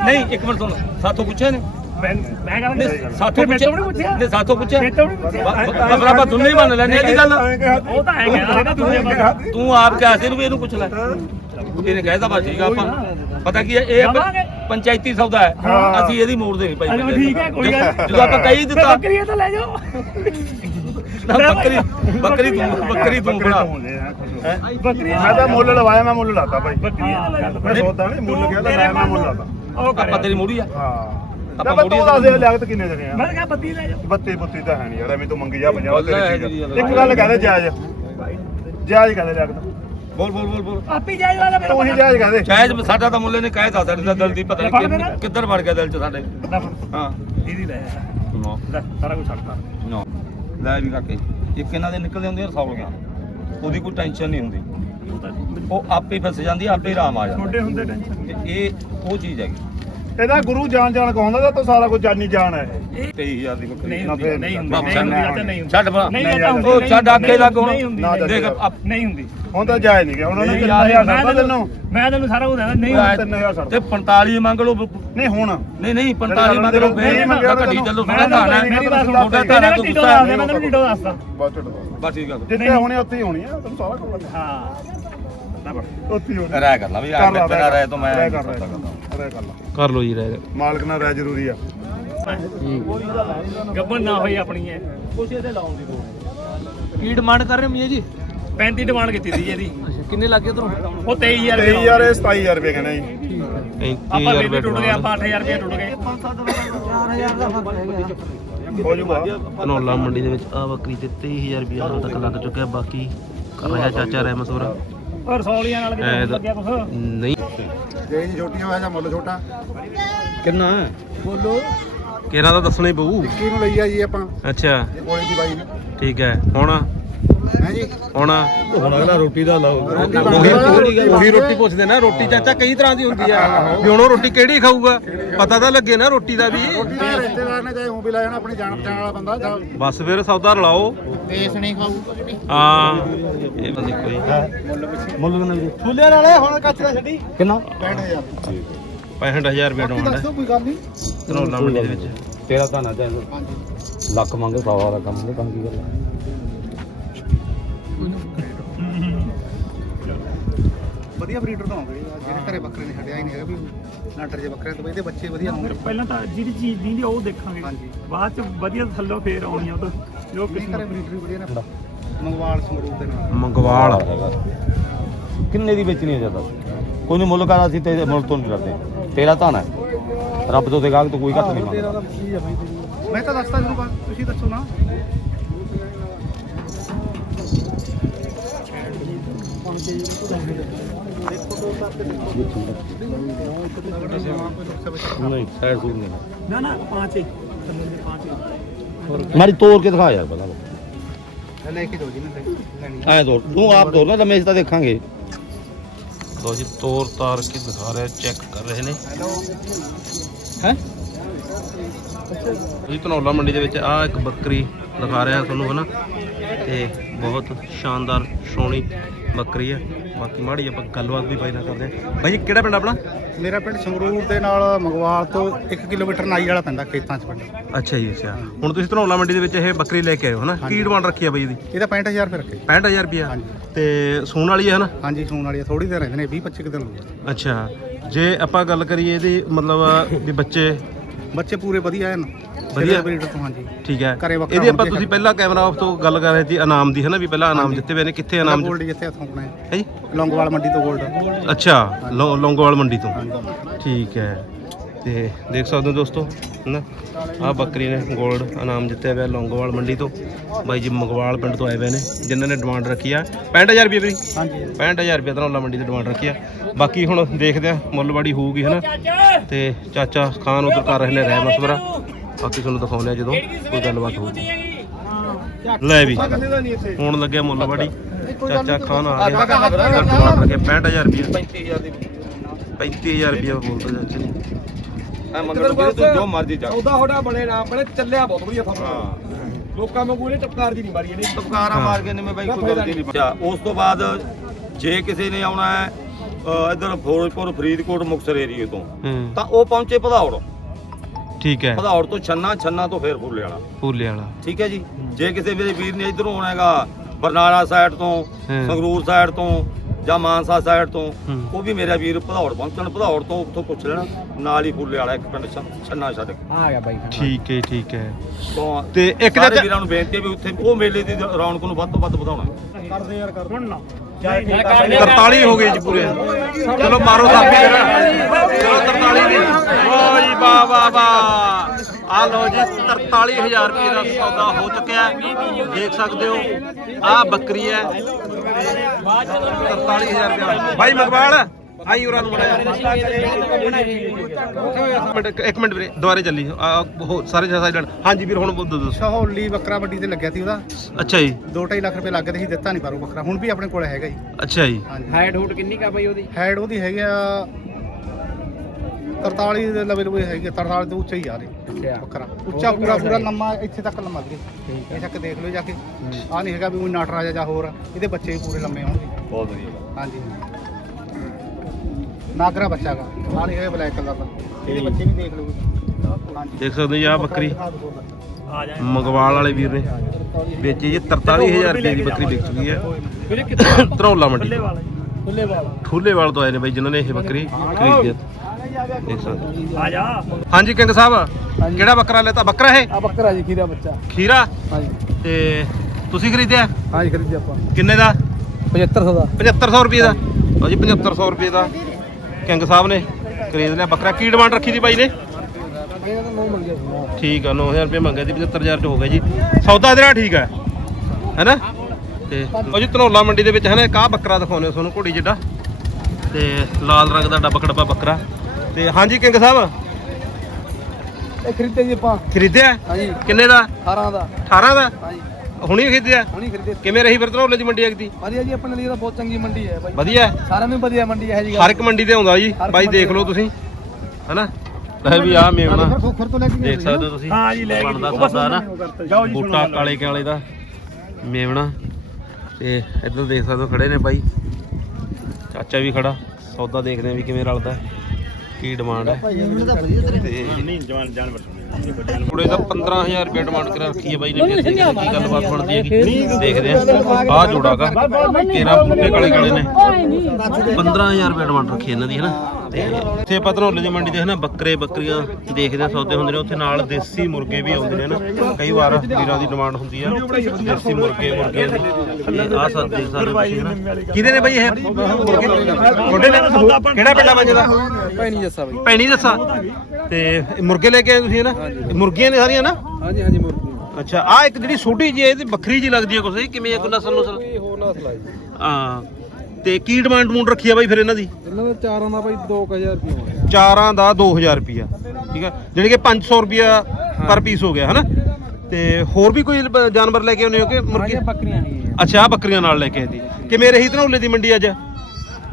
ਨਹੀਂ ਇੱਕ ਮਿੰਟ ਸੁਣ ਸਾਥੋਂ ਪੁੱਛਿਆ ਨੇ ਮੈਂ ਮੈਂ ਕਹਿੰਦਾ ਸਾਥੋਂ ਪੁੱਛਿਆ। ਨਹੀਂ ਸਾਥੋਂ ਪੁੱਛਿਆ। ਮੈਨੂੰ ਨਹੀਂ ਪੁੱਛਿਆ। ਬਬਰਾ ਬਾ ਦੋਨੇ ਹੀ ਮੰਨ ਲੈਣੇ ਇਹਦੀ ਗੱਲ ਉਹ ਤਾਂ ਐ ਕਹਿੰਦਾ ਨਾ ਤੁਸੀਂ ਤੂੰ ਆਪ ਕਿਹਾ ਸੀ ਵੀ ਇਹਨੂੰ ਪੁੱਛ ਲੈ। ਇਹਨੇ ਕਹਿਤਾ ਬਸ ਠੀਕ ਆ ਆਪਾਂ। ਪਤਾ ਕੀ ਹੈ ਇਹ। ਪੰਚਾਇਤੀ ਸੌਦਾ ਹੈ। ਹਾਂ। ਅਸੀਂ ਇਹਦੀ ਮੋੜਦੇ ਨਹੀਂ ਭਾਈ ਅਰੇ ਠੀਕ ਹੈ ਕੋਈ ਗੱਲ ਨੀ। ਜਦੋਂ ਆਪਾਂ ਕਹੀ ਫਿਰ ਦਿੱਤਾ। ਬੱਕਰੀ ਇਹ ਤਾਂ ਲੈ ਜਾਓ। ਨਾ, ਬੱਕਰੀ ਬੱਕਰੀ ਤੂੰ ਬੱਕਰੀ ਤੂੰ ਹੈਂ? ਬੱਕਰੀ ਮੈਂ ਤਾਂ ਮੁੱਲ ਲਵਾਇਆ ਮੈਂ ਮੁੱਲ ਲਾਤਾ ਜਾਓ ਮੈਂ ਸੋਚਦਾ ਨਹੀਂ ਮੁੱਲ ਕਿਹਾ ਤਾਂ ਮੈਂ ਮੈਂ ਮੁੱਲ ਲਾਤਾ। ਉਹ। ਆਪਾਂ ਤੇਰੀ ਮੋੜੀ ਆ। ਹਾਂ। ਆਪਾਂ ਮੋੜੀ ਤੂੰ ਦੱਸ ਦੇ ਲਿਆਕਤ ਕਿੰਨੇ ਜਣੇ ਆ? ਮੈਂ ਕਿਹਾ ਬੱਤੀ ਲੈ ਜਾਓ ਬੱਤੀ ਬੱਤੀ ਤਾਂ ਹੈ ਨਹੀਂ ਯਾਰ ਐਵੇਂ ਤੂੰ ਮੰਗੀ ਜਾ 50 ਬੱਲੇ ਹੈ ਤੇਰੀ ਜੀ, ਚੀਜ਼ ਇੱਕ ਗੱਲ ਕਹਦੇ ਜਾਇਜ਼। ਜਾਇਜ਼ ਕਹਦੇ ਲਿਆਕਤ ਬੋਲ ਬੋਲ ਬੋਲ ਬੋਲ। ਆਪੀ ਜਾਇਜ਼ ਵਾਲਾ ਮੇਰਾ ਤੂੰ ਹੀ ਜਾਇਜ਼ ਕਹਦੇ ਚਾਹੇ ਸਾਡਾ ਤਾਂ ਮੁੱਲੇ ਨੇ ਕਹਿਤਾ ਸਾਡੇ ਦਾ ਦਿਲ ਦੀ ਪਤਾ ਫੜ ਨਹੀਂ ਦੇਣਾ। ਕਿੱਧਰ ਵੜ ਗਿਆ ਦਿਲ ਚ ਸਾਡੇ। ਹਾਂ। ਇਹਦੀ ਲੈ ਜਾ ਨੋ ਲੈ, ਸਾਰਾ ਕੁਝ ਛੱਡਤਾ। ਨੋ ਲੈ ਵੀ ਕਾਕੇ ਇੱਕ ਇਹਨਾਂ ਦੇ ਨਿਕਲਦੇ ਹੁੰਦੇ ਆ ਰਸੌਲੀਆਂ ਉਹਦੀ ਕੋਈ ਟੈਨਸ਼ਨ ਨਹੀਂ ਹੁੰਦੀ। ਉਹ ਆਪੇ ਹੀ ਫਸ ਜਾਂਦੀ ਆਪੇ ਆਰਾਮ ਆ ਜਾਂਦਾ। ਛੋਟੇ ਹੁੰਦੇ ਟੈਨਸ਼ਨ ਇਹ ਉਹ ਚੀਜ਼ ਹੈਗੀ। ਇਹਦਾ ਗੁਰੂ ਜਾਣ ਜਾਣ ਕਹਾਉਂਦਾ ਤਾਂ ਤੂੰ ਸਾਰਾ ਕੁਝ ਜਾਨੀ ਜਾਣ ਹੈ। 23000 ਦੀ ਬੱਕਰੀ। ਨਾ ਫਿਰ- ਨਹੀਂ ਹੁੰਦੀ। ਨਹੀਂ ਛੱਡ ਹੁੰਦੀ ਛੱਡ ਉਹ ਛੱਡ ਆਖੇ ਲੱਗ ਹੁਣ। ਦੇਖ ਨਹੀਂ ਹੁੰਦੀ। ਹੁਣ ਤਾਂ ਜਾਇਜ਼ ਨਹੀਂ ਗਿਆ ਉਹਨਾਂ ਨੇ ਨਹੀਂ ਤਿੰਨ ਯਾਰ, ਹਜ਼ਾਰ ਮੈਂ ਦਿੱਤਾ ਤੈਨੂੰ ਤੈਨੂੰ ਮੈਂ ਤੈਨੂੰ ਸਾਰਾ ਕੁਝ ਦੱਸਦਾ ਨਹੀਂ ਤੇ 45 ਮੰਗ ਲਓ ਨਹੀਂ ਹੁਣ। ਨਹੀਂ ਨਹੀਂ 45 ਮੰਗ ਲਓ ਨਹੀਂ ਮੰਗਿਆ ਫੇਰ ਘੱਟੀ ਚੱਲੋ ਮੈਂ ਥੋੜਾ ਧਾਣਾ ਮੇਰੀ ਬਾਤ ਸੁਣ ਤੇਰੇ ਟੀਟੋ ਤੈਨੂੰ ਟੀਟੋ ਦੱਸਦਾ ਬਸ ਛੱਡ ਦੋ ਬਸ ਠੀਕ ਆ। ਜਿੱਥੇ ਹੋਣੀ ਉੱਥੇ ਹੀ ਹੋਣੀ ਆ ਤੈਨੂੰ ਸਾਰਾ ਕੁਝ ਹਾਂ। ਉੱਥੇ ਹੀ ਹੋਣੀ ਰਹਿ ਕਰ ਲਾ ਵੀ ਲਾ ਬਿਨਾਂ ਰਹਿ ਤੋਂ ਮੈਂ ਰਹਿ ਕਰ ਰਹਿ ਕਰ ਰਹਿ ਕਰ ਲਾ ਲਓ ਜੀ ਰਹਿ ਮਾਲਕ ਨਾਲ ਰਹਿ ਜ਼ਰੂਰੀ ਆ। ਗੱਬਨ ਨਾ ਹੋਈ ਆਪਣੀ ਐ ਕੁਛ ਇਹਦੇ ਲਾਉਣ ਦੀ ਲੋੜ ਕੀ ਡਿਮਾਂਡ ਕਰ ਰਹੇ ਹੋ ਮੀਆਂ ਜੀ? 35 ਡਿਮਾਂਡ ਕੀਤੀ ਸੀ ਇਹਦੀ। ਕਿੰਨੇ ਲੱਗੇ ਤੁਹਾਨੂੰ? ਉਹ 23000 ਰੁਪਏ 23000 ਇਹ 27000 ਰੁਪਏ ਕਹਿੰਦਾ ਜੀ। ਆਪਾਂ 35000 ਵੀ ਰੁਪਏ ਟੁੱਟ ਗਏ ਆਪਾਂ 8000 ਰੁਪਏ ਟੁੱਟ ਗਏ। ਹੋ ਜੂਗਾ। ਧਨੌਲਾ ਮੰਡੀ ਦੇ ਵਿੱਚ ਆ ਬੱਕਰੀ ਤੇ 23000 ਰੁਪਏ ਹਾਲ ਤੱਕ ਲੱਗ ਚੁੱਕਿਆ ਬਾਕੀ ਕਰ ਰਿਹਾ ਚਾਚਾ ਰਹਿਮਸੂਰ ਔਰ ਸੌਲੀਆਂ ਨਾਲ ਕਿਤੇ ਐਦ- ਲੱਗਿਆ ਕੁਛ? ਨਹੀਂ। ਜੇ ਛੋਟੀਆਂ ਹੋਇਆ ਜਾਂ ਮੁੱਲ ਛੋਟਾ? ਕਿੰਨਾ? ਬੋਲੋ। ਕਿਹਨਾਂ ਦਾ ਦੱਸਣਾ ਹੀ ਪਊ। ਕਿਹਨੂੰ ਲਈ ਆ ਜੀ ਆਪਾਂ। ਅੱਛਾ। ਕੋਲੇ ਦੀ ਬਾਈ ਠੀਕ ਹੈ। ਹੁਣ? ਹੁਣ ਹੁਣ ਅਗਲਾ ਰੋਟੀ ਦਾ ਲਾਓ। ਉਹੀ ਰੋਟੀ ਪੁੱਛਦੇ ਨਾ ਰੋਟੀ ਚਾਚਾ ਕਈ ਤਰ੍ਹਾਂ ਦੀ ਹੁੰਦੀ ਆ। ਵੀ ਹੁਣ ਉਹ ਰੋਟੀ ਕਿਹੜੀ ਖਾਊਗਾ? ਪਤਾ ਤਾਂ ਲੱਗੇ ਨਾ ਰੋਟੀ ਦਾ ਵੀ। ਰਿਸ਼ਤੇਦਾਰ ਨੇ ਚਾਹੇ ਉਹ ਵੀ ਲੈ ਜਾਣਾ ਆਪਣੀ ਜਾਣ ਪਛਾਣ ਵਾਲਾ ਬੰਦਾ ਜਾਂ ਬਸ ਫਿਰ ਸੌਦਾ ਰਲਾਓ। ਦੇਸ ਨਹੀਂ ਖਾਊ ਹਾਂ। ਇਹ ਤਾਂ ਦੇਖੋ ਜੀ। ਮੁੱਲ ਕਿੰਨਾ ਵੀਰੇ ਫੁੱਲਿਆਂ ਵਾਲੇ ਹੁਣ ਕੱਚ ਦਾ ਛੱਡੀ। ਕਿੰਨਾ? 65000 65000 ਰੁਪਏ ਡਿਮਾਂਡ ਹੈ ਕੋਈ ਗੱਲ ਨਹੀਂ। ਧਨੌਲਾ ਮੰਡੀ ਦੇ ਵਿੱਚ। ਤੇਰਾ ਤਾਂ ਨਾ ਚਾਹੀਦਾ ਲੱਖ ਮੰਗੇ ਸਵਾ ਦਾ ਕੰਮ ਨਹੀਂ ਕੰਮ ਕੀ ਕਰਨਾ ਵਧੀਆ ਬਰੀਡਰ ਤਾਂ ਹੋਵੇ ਜਿਹੜੇ ਘਰੇ ਬੱਕਰੇ ਨੇ ਛੱਡਿਆ ਹੀ ਨਹੀਂ ਹੈਗਾ ਵੀ ਨਾਟਰ ਜੇ ਬੱਕਰੇ ਤੋਂ ਇਹਦੇ ਬੱਚੇ ਵਧੀਆ ਹੋਣਗੇ। ਪਹਿਲਾਂ ਤਾਂ ਜਿਹੜੀ ਚੀਜ਼ ਦੀ ਉਹ ਦੇਖਾਂਗੇ। ਹਾਂਜੀ। ਬਾਅਦ ਚ ਵਧੀਆ ਥੱਲੋਂ ਫੇਰ ਆਉਣੀ ਆ ਉਹ ਤਾਂ ਜੋ ਕਿਸਮ ਘਰੇ ਬਰੀਡਰ ਵੀ ਵਧੀਆ ਨੇ। ਮੰਗਵਾਲ ਸੰਗਰੂਪ ਦੇ ਨਾਲ। ਮੰਗਵਾਲ। ਕਿੰਨੇ ਦੀ ਵੇਚਣੀ ਹੈ ਜ਼ਿਆਦਾ? ਕੋਈ ਨਹੀਂ ਮੁੱਲ ਕਰਾ ਸੀ ਤੇ ਮੁੱਲ ਤੋਂ ਨਹੀਂ ਡਰਦੇ। ਤੇਰਾ ਤਾਂ ਹੈ ਰੱਬ ਤੋਂ ਤੇ ਗਾਹਕ ਤੋਂ ਕੋਈ ਘੱਟ ਨਹੀਂ ਮੰਗਦਾ। ਮੈਂ ਤਾਂ ਦੱਸਦਾ ਬਾਅਦ ਤੁਸੀਂ ਦੱਸੋ ਨਾ। ਨਹੀਂ ਸਾਈਡ ਸੂਟ ਨਹੀਂ ਨਾ ਨਾ ਪਾਂਚ ਹੀ। ਥੱਲੋਂ ਦੇ ਪਾਂਚ ਹੀ ਮਾਰੀ ਤੋੜ ਕੇ ਦਿਖਾ ਯਾਰ ਪਹਿਲਾਂ ਲੈ ਕੇ ਦੋ ਜੀ ਨਾ ਲੈਣੀ ਐ ਤੋੜ ਤੂੰ ਆਪ ਤੋੜ ਨਾ ਰਮੇਸ਼ ਤਾਂ ਦੇਖਾਂਗੇ। ਲੋ ਜੀ ਤੋਰ ਤਾਰ ਕੇ ਦਿਖਾ ਰਿਹਾ ਚੈੱਕ ਕਰ ਰਹੇ ਨੇ। ਹੈ? ਜੀ ਧਨੌਲਾ ਮੰਡੀ ਦੇ ਵਿੱਚ ਆ ਇੱਕ ਬੱਕਰੀ ਦਿਖਾ ਰਿਹਾ ਤੁਹਾਨੂੰ ਹਨਾ? ਤੇ ਬਹੁਤ ਸ਼ਾਨਦਾਰ ਸੋਹਣੀ ਬੱਕਰੀ ਹੈ। ਬਾਕੀ ਮਾੜੀ ਆਪਾਂ ਗੱਲਬਾਤ ਵੀ ਬਾਈ ਨਾਲ ਕਰਦੇ ਹਾਂ। ਬਾਈ ਜੀ, ਕਿਹੜਾ ਪਿੰਡ ਆਪਣਾ? ਮੇਰਾ ਪਿੰਡ ਸੰਗਰੂਰ ਦੇ ਨਾਲ ਮੰਗਵਾਲ ਤੋਂ 1 ਕਿਲੋਮੀਟਰ ਨਾਈ ਵਾਲਾ ਪੈਂਦਾ ਖੇਤਾਂ 'ਚ ਪਿੰਡ। ਅੱਛਾ ਜੀ ਅੱਛਾ। ਹੁਣ ਤੁਸੀਂ ਧਨੌਲਾ ਮੰਡੀ ਦੇ ਵਿੱਚ ਇਹ ਬੱਕਰੀ ਲੈ ਕੇ ਆਏ ਹੋ ਹਨਾ? ਕੀ ਡਿਮਾਂਡ ਰੱਖੀ ਆ ਬਾਈ ਇਹਦੀ? ਇਹਦਾ 65000 ਰੁਪਏ ਰੱਖੇ। 65000 ਰੁਪਿਆ ਹਾਂਜੀ। ਤੇ ਸੂਣ ਵਾਲੀ ਹੈ ਹਨਾ? ਹਾਂਜੀ ਸੂਣ ਵਾਲੀ ਥੋੜੀ ਦੇਰ ਰਹਿੰਦੇ ਨੇ 20 25 ਦਿਨ ਲੂਗਾ ਅੱਛਾ। ਜੇ ਆਪਾਂ ਗੱਲ ਕਰੀਏ ਇਹਦੀ ਮਤਲਬ ਵੀ ਬੱਚੇ? ਬੱਚੇ ਪੂਰੇ ਵਧੀਆ ਹਨ। ਵਧੀਆ? ਬਰੀਡਰ ਤੋਂ ਹਾਂਜੀ। ਠੀਕ ਹੈ। ਘਰੇ ਵੱਖਰਾ ਇਹਦੀ ਆਪਾਂ। ਤੁਸੀਂ ਪਹਿਲਾਂ ਕੈਮਰਾ ਆਫ ਤੋਂ ਗੱਲ ਕਰ ਰਹੇ ਸੀ ਇਨਾਮ ਦੀ ਹੈ ਨਾ ਵੀ ਪਹਿਲਾਂ ਇਨਾਮ ਦਿੱਤੇ ਹੋਏ ਨੇ ਕਿੱਥੇ ਇਨਾਮ ਗੋਲਡ ਜਿੱਥੇ ਹੱਥੋਂ ਆਪਣੇ। ਹੈ ਜੀ? ਲੌਂਗੋਵਾਲ ਮੰਡੀ ਤੋਂ ਗੋਲਡ ਅੱਛਾ ਲੌ- ਲੌਂਗੋਵਾਲ ਮੰਡੀ ਤੋਂ। ਠੀਕ ਹੈ। ਤੇ ਦੇਖ ਸਕਦੇ ਹੋ ਦੋਸਤੋ ਹਨਾ ਆ ਬੱਕਰੀ ਨੇ 골ਡ ਇਨਾਮ ਜਿੱਤਿਆ ਹੋਇਆ ਲੌਂਗੋਵਾਲ ਮੰਡੀ ਤੋਂ। ਬਾਈ ਜੀ ਮਗਵਾਲ ਪਿੰਡ ਤੋਂ ਆਏ ਹੋਏ ਨੇ ਜਿਨ੍ਹਾਂ ਨੇ ਡਿਮਾਂਡ ਰੱਖੀ ਆ। 65000 ਰੁਪਏ ਵੀਰੇ ਹਾਂਜੀ। 65000 ਰੁਪਏ ਧਨੌਲਾ ਮੰਡੀ ਤੇ ਡਿਮਾਂਡ ਰੱਖੀ ਆ। ਬਾਕੀ ਹੁਣ ਦੇਖਦੇ ਆ ਮੁੱਲਵਾੜੀ ਹੋਊਗੀ ਹਨਾ ਤੇ ਚਾਚਾ ਖਾਨ ਉਧਰ ਕਰ ਰਹੇ ਨੇ ਰਹਿ ਮਸਵਰਾ ਬਾਕੀ ਤੁਹਾਨੂੰ ਦਿਖਾਉਂਦੇ ਆ ਜਦੋਂ ਕੋਈ ਗੱਲਬਾਤ ਹੋਊਗੀ। ਲੈ ਵੀ। ਹੁਣ ਲੱਗਿਆ ਮੁੱਲਵਾੜੀ ਚਾਚਾ ਖਾਨ ਆ ਗਿਆ। ਡਿਮਾਂਡ ਰੱਖਿਆ 65000 ਰੁਪਏ 35000 ਦੀ 35000 ਰੁਪਏ ਬੋਲਦਾ ਚਾਚਾ ਜੀ। ਵੀਰੇ ਤੂੰ ਜੋ ਮਰਜ਼ੀ ਚੱਲ ਉਹਦਾ ਹੋੜਾ ਬਣੇ ਨਾ ਬਣੇ ਚੱਲਿਆ ਬਹੁਤ ਵਧੀਆ ਫਸਲ ਲੋਕਾਂ ਵਾਂਗੂ ਇਹਨੇ ਟਪਕਾਰ ਦੀ ਨਹੀਂ ਮਾਰੀ ਇਹਨੇ ਤਪਕਾਰਾ ਮਾਰ ਕੇ ਨੇ ਮੈਂ ਬਾਈ ਕੋਈ ਗਲਤੀ ਨਹੀਂ ਉਸ ਤੋਂ ਬਾਅਦ ਜੇ ਕਿਸੇ ਨੇ ਆਉਣਾ ਹੈ ਇੱਧਰ ਫਿਰੋਜ਼ਪੁਰ ਫਰੀਦਕੋਟ ਮੁਕਤਸਰ ਏਰੀਏ ਤੋਂ ਤਾਂ ਉਹ ਪਹੁੰਚੇ ਭਦੌੜ। ਠੀਕ ਹੈ। ਭਦੌੜ ਤੋਂ ਛੰਨਾ ਛੰਨਾ ਤੋਂ ਫੇਰ ਫੁੱਲੇ ਵਾਲਾ। ਭੂਲੇ ਵਾਲਾ। ਠੀਕ ਹੈ ਜੀ? ਜੇ ਕਿਸੇ ਮੇਰੇ ਵੀਰ ਨੇ ਇੱਧਰੋਂ ਆਉਣਾ ਹੈਗਾ ਬਰਨਾਲਾ ਸਾਈਡ ਤੋਂ। ਸੰਗਰੂਰ ਸਾਈਡ ਤੋਂ ਜਾਂ ਮਾਨਸਾ ਸਾਈਡ ਤੋਂ। ਉਹ ਵੀ ਮੇਰਾ ਵੀਰ ਭਦੌੜ ਪਹੁੰਚਣ ਭਦੌੜ ਤੋਂ ਉੱਥੋਂ ਪੁੱਛ ਲੈਣਾ ਨਾਲ ਹੀ ਫੁੱਲੇ ਵਾਲਾ ਇੱਕ ਪਿੰਡ ਛੰਨਾ ਛੱਡ। ਆ ਗਿਆ ਬਾਈ ਠੀਕ ਹੈ ਠੀਕ ਹੈ। ਤੋਂ ਇੱਕ ਜਗ੍ਹਾ ਵੀਰਾਂ ਨੂੰ ਬੇਨਤੀ ਹੈ ਵੀ ਉੱਥੇ ਉਹ ਮੇਲੇ ਦੀ ਰੌਣਕ ਨੂੰ ਵੱਧ ਤੋਂ ਵੱਧ ਵਧਾਉਣਾ। ਕਰਦੇ ਯਾਰ ਕਰ ਨਾ 43 ਹੋ ਗਏ ਜੀ ਪੂਰੇ। ਚਲੋ ਮਾਰੋ ਸਾਫੀ ਚਲੋ 43 ਦੀ ਵਾਹ ਜੀ ਵਾਹ ਵਾਹ ਵਾਹ। ਆ ਲਓ ਜੀ 43000 ਰੁਪਏ ਦਾ ਸੌਦਾ ਹੋ ਚੁੱਕਿਆ। ਦੇਖ ਸਕਦੇ ਹੋ ਆ ਬੱਕਰੀ ਹੈ। 43000 ਰੁਪਏ ਭਾਈ ਮਕਬਾਲ ਆਈ ਉਰਾਂ ਨੂੰ ਮੜਾ ਇੱਕ ਮਿੰਟ ਇੱਕ ਮਿੰਟ ਵੀਰੇ ਦੁਬਾਰੇ ਚੱਲੀ। ਆ ਉਹ ਸਾਰੇ ਸਾਈਡ ਹਾਂਜੀ ਵੀਰ ਹੁਣ ਬੋਲ ਦੱਸੋ। ਸ਼ਹੌਲੀ ਬੱਕਰਾ ਵੱਡੀ ਤੇ ਲੱਗਿਆ ਸੀ ਉਹਦਾ। ਅੱਛਾ ਜੀ। 2.5 ਲੱਖ ਰੁਪਏ ਲੱਗ ਗਏ ਸੀ ਦਿੱਤਾ ਨਹੀਂ ਪਰ ਉਹ ਬੱਕਰਾ ਹੁਣ ਵੀ ਆਪਣੇ ਕੋਲ ਹੈਗਾ ਜੀ। ਅੱਛਾ ਜੀ। ਹਾਂਜੀ। ਹਾਈਟ ਹੂਟ ਕਿੰਨੀ ਕਾ ਬਾਈ ਉਹਦੀ? ਹੈਡ ਉਹਦੀ ਹੈਗੀ ਆ 43 ਦੇ ਲੈਵਲ ਉਹ ਹੈਗੀ ਆ, 43 ਤੋਂ ਉੱਚਾ ਹੀ ਆ ਰਹੀ ਬੱਕਰਾ ਉੱਚਾ ਪੂਰਾ ਪੂਰਾ ਲੰਮਾ ਇੱਥੇ ਤੱਕ ਲੰਮਾ ਵੀਰੇ। ਇਹ ਤੱਕ ਦੇਖ ਲਓ ਜਾ ਕੇ। ਆ ਨਹੀਂ ਹੈਗਾ ਵੀ ਉਹ ਨਾਟ ਰਾਜਾ ਜਾਂ ਹੋਰ। ਆ। ਇਹਦੇ ਬੱਚੇ ਵੀ ਪੂਰੇ ਲੰਮੇ ਹੋਣਗੇ। ਬਹੁਤ ਵਧੀਆ। ਹਾਂਜੀ। ਨਾਗਰਾ ਬੱਚਾ ਆ ਨਹੀਂ ਹੈਗਾ ਬਲੈਕ ਕਲਰ ਦਾ। ਇਹਦੇ ਬੱਚੇ ਵੀ ਦੇਖ ਲਓ ਹਾਂਜੀ। ਦੇਖ ਸਕਦੇ ਹੋ ਜੀ ਆ ਬੱਕਰੀ। ਆ ਜਾ ਮੰਗਵਾਲ ਵਾਲੇ ਵੀਰ ਨੇ। ਵੇਚੀ ਜੀ 43000 ਰੁਪਏ ਦੀ ਬੱਕਰੀ ਵਿਕ ਚੁੱਕੀ ਹੈ। ਵੀਰੇ ਕਿੱਥੇ ਧਰੌਲਾ ਮੰਡੀ ਠੂਲੇਵਾਲ ਤੋਂ ਆਏ ਨੇ ਬਾਈ ਜਿਨ੍ਹਾਂ ਨੇ ਇਹ ਬੱਕਰੀ ਖਰੀਦੀ ਹੈ। ਦੇਖ ਸਕਦੇ ਹੋ। ਆ ਜਾ। ਹਾਂਜੀ ਕਿੰਗ ਸਾਹਿਬ ਕਿਹੜਾ ਬੱਕਰਾ ਲੈਤਾ? ਬੱਕਰਾ ਇਹ? ਆ ਬੱਕਰਾ ਜੀ ਖੀਰਾ ਬੱਚਾ। ਖੀਰਾ? ਹਾਂਜੀ। ਤੇ ਤੁਸੀਂ ਖਰੀਦਿਆ? ਹਾਂਜੀ ਖਰੀਦੀ ਆਪਾਂ। ਕਿੰਨੇ ਦਾ? 7500 ਦਾ। 7500 ਰੁਪਏ ਦਾ। ਲਓ ਜੀ 7500 ਰੁਪਏ ਦਾ। ਕਿੰਗ ਸਾਹਿਬ ਨੇ ਖਰੀਦ ਲਿਆ ਬੱਕਰਾ। ਕੀ ਡਿਮਾਂਡ ਰੱਖੀ ਦੀ ਬਾਈ ਨੇ? ਸੀ ਠੀਕ ਆ 9000 ਰੁਪਏ ਮੰਗਿਆ ਸੀ 75000 ਚ ਹੋ ਗਿਆ ਜੀ। ਸੌਦਾ ਇਹਦਾ ਠੀਕ ਹੈ ਹੈਨਾ? ਤੇ ਉਹ ਜੀ ਧਨੌਲਾ ਮੰਡੀ ਦੇ ਵਿੱਚ ਹੈ ਨਾ ਇੱਕ ਆਹ ਬੱਕਰਾ ਦਿਖਾਉਂਦੇ ਤੁਹਾਨੂੰ ਘੋੜੀ ਜਿੱਡਾ। ਤੇ ਲਾਲ ਰੰਗ ਦਾ ਡੱਬ ਕੜਬਾ ਬੱਕਰਾ। ਤੇ ਹਾਂਜੀ ਕਿੰਗ ਸਾਹਿਬ? ਇਹ ਖਰੀਦੇ ਜੀ ਆਪਾਂ। ਖਰੀਦਿਆ? ਹਾਂਜੀ। ਕਿੰਨੇ ਦਾ? 18 ਦਾ। 18 ਦਾ? ਹਾਂਜੀ। ਹੁਣੀ ਖਰੀਦਿਆ? ਹੁਣੀ ਖਰੀਦੇ ਕਿਵੇਂ ਰਹੀ ਫਿਰ ਧਨੌਲੇ ਦੀ ਮੰਡੀ ਅਗਦੀ ਵਧੀਆ ਜੀ ਆਪਣੇ ਲਈ ਤਾਂ ਬਹੁਤ ਚੰਗੀ ਮੰਡੀ ਹੈ ਬਾਈ। ਵਧੀਆ? ਹੈ? ਸਾਰਿਆਂ ਨੂੰ ਵਧੀਆ ਮੰਡੀ ਹੈ ਜੀ ਹਰ ਇੱਕ ਮੰਡੀ ਤੇ ਆਉਂਦਾ ਜੀ। ਹਰ ਇੱਕ ਬਾਈ ਦੇਖ ਲਓ ਤੁਸੀਂ। ਹੈਨਾ? ਲੈ ਵੀ ਆ ਮੇਵਣਾ ਖੋਖਰ ਤੋਂ ਲੈ ਕੇ ਦੇਖ ਸਕਦੇ ਹੋ ਤੁਸੀਂ। ਹਾਂ ਜੀ ਲੈ ਕੇ ਬਣਦਾ ਸੌਦਾ ਨਾ। ਜਾਓ ਜੀ ਬੂਟਾ ਕਾਲੇ ਕਾਲੇ ਦਾ ਮੇਵਣਾ ਤੇ ਇੱਧਰ ਦੇਖ ਸਕਦੇ ਹੋ ਖੜੇ ਨੇ ਬਾਈ। ਚਾਚਾ ਵੀ ਖੜਾ। ਸੌਦਾ ਦੇਖਦੇ ਆ ਵੀ ਕਿਵੇਂ ਰਲਦਾ ਕੀ ਡਿਮਾਂਡ ਹੈ। ਤੇ ਨਹੀਂ ਜਵਾਨ ਜਾਨਵਰ ਕੁੜੇ ਦਾ 15000 ਰੁਪਏ ਡਿਮਾਂਡ ਕਰਾ ਰੱਖੀ ਹੈ ਬਾਈ ਨੇ ਫਿਰ ਦੇਖਦੇ ਹਾਂ ਕੀ ਗੱਲਬਾਤ ਬਣਦੀ ਹੈਗੀ ਦੇਖਦੇ ਆ ਆ ਜੋੜਾਗਾ ਤੇਰਾ ਬੂਟੇ ਕਾਲੇ ਕਾਲੇ ਨੇ। 15000 ਰੁਪਏ ਡਿਮਾਂਡ ਰੱਖੀ ਇਹਨਾਂ ਦੀ ਹੈ ਨਾ? ਤੇ ਇੱਥੇ ਆਪਾਂ ਧਨੌਲੇ ਦੀ ਮੰਡੀ ਦੇ ਹਨਾ ਬੱਕਰੇ ਬੱਕਰੀਆਂ ਦੇਖਦੇ ਆ ਸੌਦੇ ਹੁੰਦੇ ਨੇ। ਉੱਥੇ ਨਾਲ ਦੇਸੀ ਮੁਰਗੇ ਵੀ ਆਉਂਦੇ ਨੇ ਨਾ? ਕਈ ਵਾਰ ਵੀਰਾਂ ਦੀ ਡਿਮਾਂਡ ਹੁੰਦੀ ਆ। ਦੇਸੀ ਮੁਰਗੇ ਮੁਰਗੇ ਤੇ ਆਹ ਸਭ ਦੇਖ ਸਕਦੇ ਹੋ। ਕਿਹਦੇ ਨੇ ਬਾਈ ਇਹ? ਮੁਰਗੇ ਤੁਹਾਡੇ ਨੇ? ਕਿਹੜਾ ਪਿੰਡਾ ਵੱਜਦਾ ਨਹੀਂ ਜੱਸਾ ਬਾਈ। ਪੈਣੀ ਦੱਸਾ। ਤੇ ਮੁਰਗੇ ਲੈ ਕੇ ਆਏ ਤੁਸੀਂ ਨਾ? ਇਹ ਮੁਰਗੀਆਂ ਨੇ ਸਾਰੀਆਂ ਨਾ? ਹਾਂਜੀ ਹਾਂਜੀ ਮੁਰਗੀ ਅੱਛਾ ਆ ਇੱਕ ਜਿਹੜੀ ਛੋਟੀ ਜੀ ਇਹਦੀ ਵੱਖਰੀ ਜੀ ਲੱਗਦੀ ਹੈ ਕੁਛ? ਇਹ ਕਿਵੇਂ ਹੈ? ਕੋਈ ਨਸਲ ਨਸਲ ਇਹ ਹੋਰ ਨਾ ਸਲਾਈ ਹਾਂ। ਤੇ ਕੀ ਡਿਮਾਂਡ ਮੂਡ ਰੱਖੀ ਆ ਬਾਈ ਫਿਰ ਇਹਨਾਂ ਦੀ? ਇਹਨਾਂ ਦਾ ਚਾਰਾਂ ਦਾ ਬਾਈ 2000 ਰੁਪਏ ਚਾਰਾਂ ਦਾ 2000 ਰੁਪਿਆ ਠੀਕ ਹੈ? ਜਿਹੜੀ ਕਿ 500 ਰੁਪਿਆ ਪਰ ਪੀਸ ਹੋ ਗਿਆ ਹਨਾ? ਤੇ ਹੋਰ ਵੀ ਕੋਈ ਬ- ਜਾਨਵਰ ਲੈ ਕੇ ਆਉਨੇ ਹੋ ਕਿ ਮੁਰਗੇ? ਬੱਕਰੀਆਂ ਹੈਗੀਆਂ ਅੱਛਾ ਆਹ ਬੱਕਰੀਆਂ ਨਾਲ ਲੈ ਕੇ ਆਏ ਦੀ ਕਿਵੇਂ ਰਹੀ ਧਨੌਲੇ ਦੀ ਮੰਡੀ ਅੱਜ?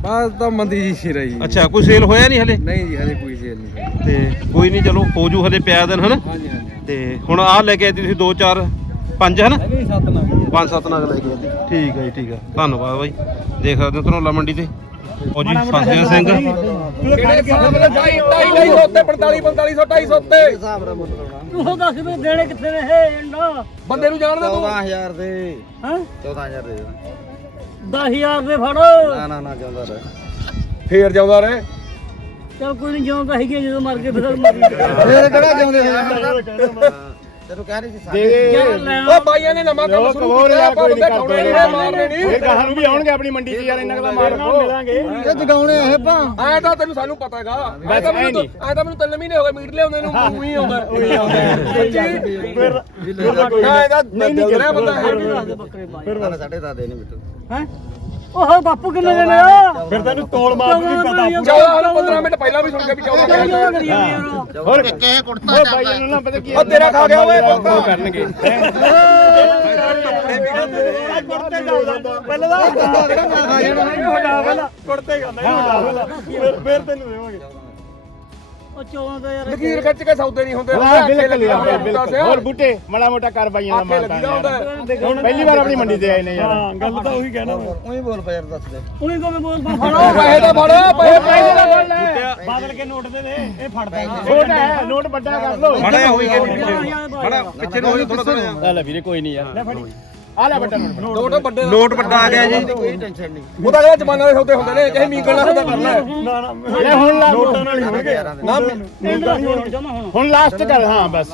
ਬਾਸ ਤਾਂ ਮੰਦੀ ਜੀ ਸੀ ਰਹੀ। ਅੱਛਾ ਕੋਈ ਸੇਲ ਹੋਇਆ ਨਹੀਂ ਹਲੇ? ਨਹੀਂ ਜੀ ਹਜੇ ਕੋਈ ਸੇਲ ਨਹੀਂ ਤੇ ਕੋਈ ਨਹੀਂ ਚਲੋ ਹੋ ਜੂ ਹਲੇ ਪਿਆ ਦਿਨ ਹਨਾ? ਹਾਂਜੀ ਹਾਂਜੀ। ਤੇ ਹੁਣ ਆਹ ਲੈ ਕੇ ਆਏ ਤੁਸੀਂ 2 4 5 ਹਨਾ? ਜੀ ਸੱਤ ਨਾਲ ਪੰਜ ਸੱਤ ਨਗ ਲੈ ਕੇ ਆਏ ਠੀਕ ਹੈ ਜੀ ਠੀਕ ਹੈ ਧੰਨਵਾਦ ਬਾਈ। ਦੇਖ ਸਕਦੇ ਹੋ ਧਨੌਲਾ ਮੰਡੀ ਤੇ। ਉਹ ਜੀ ਫਸਿਆ ਸਿੰਘ। ਕਿਹੜੇ ਹਿਸਾਬ ਨਾਲ ਭਾਈ 250 ਉੱਤੇ 45 4500 250 ਉੱਤੇ। ਤੂੰ ਦੱਸ ਵੀ ਦੇਣੇ ਕਿੱਥੇ ਨੇ ਇਹ ਇੰਨਾ? ਬੰਦੇ ਨੂੰ ਜਾਣਦਾ ਤੂੰ। 14000 ਦੇ। ਹਾਂ? 14000 ਦੇ। 10000 ਦੇ ਫੜ। ਨਾ ਨਾ ਨਾ ਜਾਂਦਾ ਰਹਿ। ਫੇਰ ਜਾਉਂਦਾ ਰਹੇ? ਚਲ ਕੋਈ ਨਹੀਂ ਜਿਉਂ ਆ, ਜਦੋਂ ਮਰ ਕੇ ਫਿਰ ਮਰ ਗਏ ਫੇਰ ਕਿਹੜਾ ਜਿਉਂਦੇ ਦੇ ਦੇ। ਉਹ ਬਾਈਆਂ ਨੇ ਨਵਾਂ ਕੰਮ ਸ਼ੁਰੂ ਕੀਤਾ ਆਪਾਂ ਕੋਈ ਬੰਦੇ ਨਹੀਂ ਠਾਉਣੇ ਨਹੀਂ ਮਾਰਨੇ ਨਹੀਂ ਫਿਰ ਗਾਹਾਂ ਨੂੰ ਵੀ ਆਉਣਗੇ ਆਪਣੀ ਮੰਡੀ 'ਚ ਯਾਰ ਇਹਨਾਂ ਦਾ ਮਾਰਨਾ ਮਿਲਾਂਗੇ ਇਹ ਜਗਾਉਣੇ ਇਹ ਭਾ ਐ ਤਾਂ ਤੈਨੂੰ ਸਾਨੂੰ ਪਤਾ ਹੈਗਾ ਐ ਤਾਂ ਮੈਨੂੰ ਨਹੀਂ। ਐ ਤਾਂ ਮੈਨੂੰ ਤਿੰਨ ਮਹੀਨੇ ਹੋ ਗਏ ਮੀਟ ਲਿਆਉਂਦੇ ਨੂੰ ਉਹੀ ਆਉਂਦਾ। ਸੱਚੀ ਨਾ ਇਹਦਾ ਨਹੀਂ ਨਹੀਂ ਕਰਿਆ ਬੰਦਾ। ਓਹ ਬਾਪੂ ਕਿੰਨੇ ਦੇ ਨੇ ਫਿਰ ਤੈਨੂੰ ਤੋਲ ਮਾਰ ਵੀ ਪਤਾ 14 15 ਮਿੰਟ ਪਹਿਲਾਂ ਵੀ ਸੁਣ ਕੇ ਵੀ 14 ਹੋਰ ਕਿਸੇ ਕੁੜਤਾ ਉਹ ਬਾਈ ਨੂੰ ਨਾ ਪਤਾ ਕੀ ਉਹ ਤੇਰਾ ਖਾ ਗਿਆ ਓਏ ਕੋਕਾ ਕਰਨਗੇ। ਪਹਿਲਾਂ ਦਾ ਪਹਿਲਾਂ ਕੁੜਤੇ ਗਾ ਨਹੀਂ ਹਟਾ ਪਹਿਲਾਂ। ਫਿਰ ਫਿਰ ਤੈਨੂੰ ਦੇਵਾਂਗੇ। ਉਹ 14 ਦਾ ਯਾਰ ਲਕੀਰ ਖਿੱਚ ਕੇ ਸੌਦੇ ਨਹੀਂ ਹੁੰਦੇ। ਹਾਂ ਬਿਲਕੁਲ। ਹੋਰ ਬੂਟੇ ਮੜਾ ਮੋਟਾ ਕਰ ਬਾਈਆਂ ਦਾ ਮਾਰਦਾ ਹੁਣ ਪਹਿਲੀ ਵਾਰ ਆਪਣੀ ਮੰਡੀ ਤੇ ਆਏ ਨੇ ਯਾਰ। ਹਾਂ ਗੱਲ ਤਾਂ ਉਹੀ ਕਹਿਣਾ ਉਹੀ ਕਿਵੇਂ ਬੋਲ ਫੜੋ ਪੈਸੇ ਦਾ ਫੜ ਪੈਸੇ ਪੈਸੇ ਦਾ ਫੜ ਲੈ। ਬਾਦਲ ਕੇ ਨੋਟ ਦੇ ਦੇ ਇਹ ਫੜਦਾ ਛੋਟਾ ਹੈ ਨੋਟ ਵੱਡਾ ਕਰ ਲੋ ਮੜਾ ਹੋਈ ਗਏ ਮੜਾ ਪਿੱਛੇ ਨੂੰ ਥੋੜਾ ਥੋੜਾ ਲੈ ਲੈ ਵੀਰੇ ਕੋਈ ਨਹੀਂ ਯਾਰ। ਲੈ ਫੜੀ। ਆ ਲੈ ਵੱਡਾ ਨੋਟ ਨੋਟ ਵੱਡੇ। ਦਾ। ਨੋਟ ਵੱਡਾ ਆ ਗਿਆ ਜੀ। ਉਹਦਾ ਜਿਹੜਾ ਜ਼ਮਾਨਾ ਦੇ ਸੌਦੇ ਹੁੰਦੇ ਨੇ ਜਿਹੇ ਮੀਂਗਣ ਨਾਲ ਸੌਦਾ ਕਰਨਾ ਹੈ ਨਾ ਨਾ ਹੁਣ ਲਾ ਨੋਟਾਂ ਨਾਲ ਹੀ ਹੋਣਗੇ। ਨਾ ਹੁਣ। ਲਾਸਟ ਕਰ ਹਾਂ ਬਸ।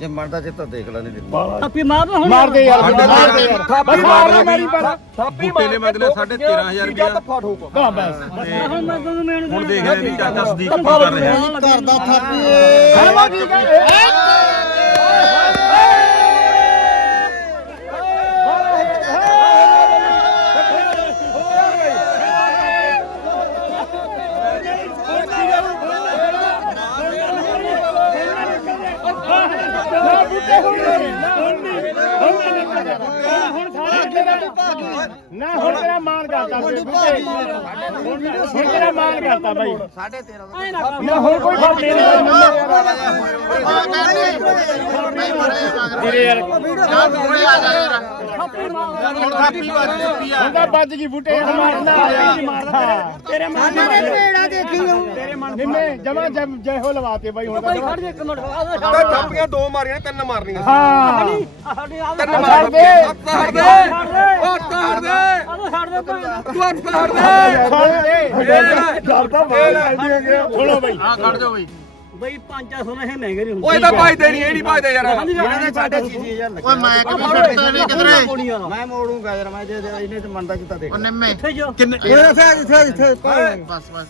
ਜੇ ਮਰਦਾ ਚਿੱਤ ਦੇਖ ਲੈਣੇ ਦੇ ਥੱਪੀ ਮਾਰ ਦੋ ਹੁਣ ਮਾਰ ਦੇ ਯਾਰ ਮਾਰ ਦੇ ਯਾਰ ਥਾਪੀ ਮਾਰ ਦੇ ਮੇਰੀ ਪਰ ਥਾਪੀ ਬੂਟੇ ਨੇ ਮੰਗਦੇ ਸਾਢੇ 13,000 ਰੁਪਇਆ। ਤੱਫਾ ਠੋਕ। ਹਾਂ ਬਸ। ਹੁਣ ਮੈਂ ਤੁਹਾਨੂੰ ਮੈਨੂੰ ਹੁਣ ਦੇਖ ਰਹੇ ਵੀ ਚਾਚਾ ਸਦੀਕ ਕੀ ਕਰ ਰਿਹਾ। ਘਰ ਦਾ ਥਾਪੀ ਹਾਂ ਠੀਕ ਹੈ ਨਾ ਹੁਣ ਤੇਰਾ ਮਾਨ ਕਰਤਾ ਬੂਟੇ ਹੁਣ ਤੇਰਾ ਮਾਨ ਕਰਤਾ ਬਾਈ ਨਾ ਹੁਣ ਕੋਈ ਫ਼ਰਕ ਨਹੀਂ। ਵੀਰੇ ਯਾਰ। ਹੁਣ ਤਾਂ ਵੱਜ ਗਈ ਬੂਟੇ। ਮਾਰਨਾ। ਆਇਆ ਤੇਰੇ ਮਨ ਦੇ ਪੇੜਾ ਮਨ ਨਿੰਮੇ ਜਮਾ ਜੈ ਹੋ ਲਵਾਤੇ ਬਾਈ ਹੁਣ ਜਮਾਂ। ਖੜ ਦੇ ਇੱਕ ਮਿੰਟ ਆ ਤਾਂ ਥਾਪੀਆਂ ਦੋ ਮਾਰੀਆਂ ਨੇ, ਤਿੰਨ ਮਾਰਨੀਆਂ ਹਾਂ। ਸਾਡੀ ਆ ਤਿੰਨ ਮਾਰ ਦੇ। ਹੱਥ ਦੇ। ਹੱਥ ਦੇ। ਭਾਈ। ਤੂੰ ਹੱਥ ਦੇ ਡਰਦਾ ਬਾਈ ਸੁਣੋ ਬਾਈ। ਆ ਖੜ ਜਾਓ ਬਈ। ਬਈ 500 ਨੇ ਇਹ ਮਹਿੰਗੇ ਨਹੀਂ ਓਏ ਤਾਂ ਭਾਜਦੇ ਨਹੀਂ ਇਹ ਨਹੀਂ ਭਾਜਦੇ ਯਾਰ। ਓਏ ਮੈਂ ਕਿਵੇਂ ਛੱਡਦਾ ਨਹੀਂ ਕਿਧਰੇ? ਮੈਂ ਮੋੜੂੰਗਾ ਯਾਰ ਮੈਂ ਜੇ ਇਹਨੇ ਤੇ ਮੰਨਦਾ ਚਿੱਤ ਦੇਖ। ਕਿੱਥੇ ਜੋ? ਕਿੰਨੇ ਬਸ ਬਸ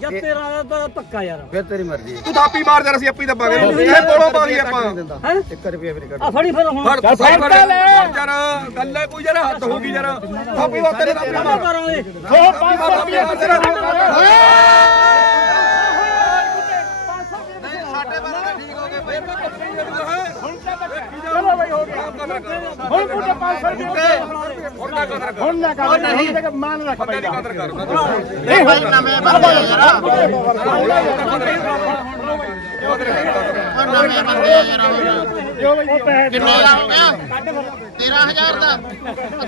ਜਾਂ ਤੇਰਾ ਦਾ ਤਾਂ ਪੱਕਾ ਯਾਰ। ਫਿਰ ਤੇਰੀ ਮਰਜ਼ੀ ਤੂੰ ਥਾਪੀ ਮਾਰ ਜਰਾ ਅਸੀਂ ਆਪੀ ਦੱਬਾਂਗੇ ਇਹ ਕੋਲੋਂ ਪਾ ਲਈ ਆਪਾਂ। ਹੈ? 1 ਰੁਪਿਆ ਫਿਰ ਕੱਢ ਆ ਫੜੀ ਫਿਰ ਹੁਣ। ਫੜ ਫੜ। ਯਾਰ ਗੱਲ ਹੈ ਕੋਈ ਯਾਰ ਹੱਥ ਹੋ ਗਈ ਯਾਰ। ਥਾਪੀ ਵਾਤੇ ਨੇ ਥਾਪੀ ਆ ਮਾਰ। ਕਰਾਂਗੇ ਸੋ 500 ਰੁਪਏ ਚਲੋ ਹੁਣ ਬੂਟੇ 500 ਰੁਪਏ ਹੁਣ ਨਾ ਕਦਰ ਕਰ ਹੁਣ ਨਾ ਕਰ ਨਹੀਂ। ਤੇ ਮਾਨ ਰੱਖ ਬਾਈ ਤੇਰੀ ਦਾ ਕਦਰ ਕਰ। ਨਹੀਂ ਭਾਈ ਨਵੇਂ ਬੰਦੇ ਬਾਈ ਕਿੰਨੇ ਦਾ ਹੋ ਗਿਆ 13000 ਦਾ?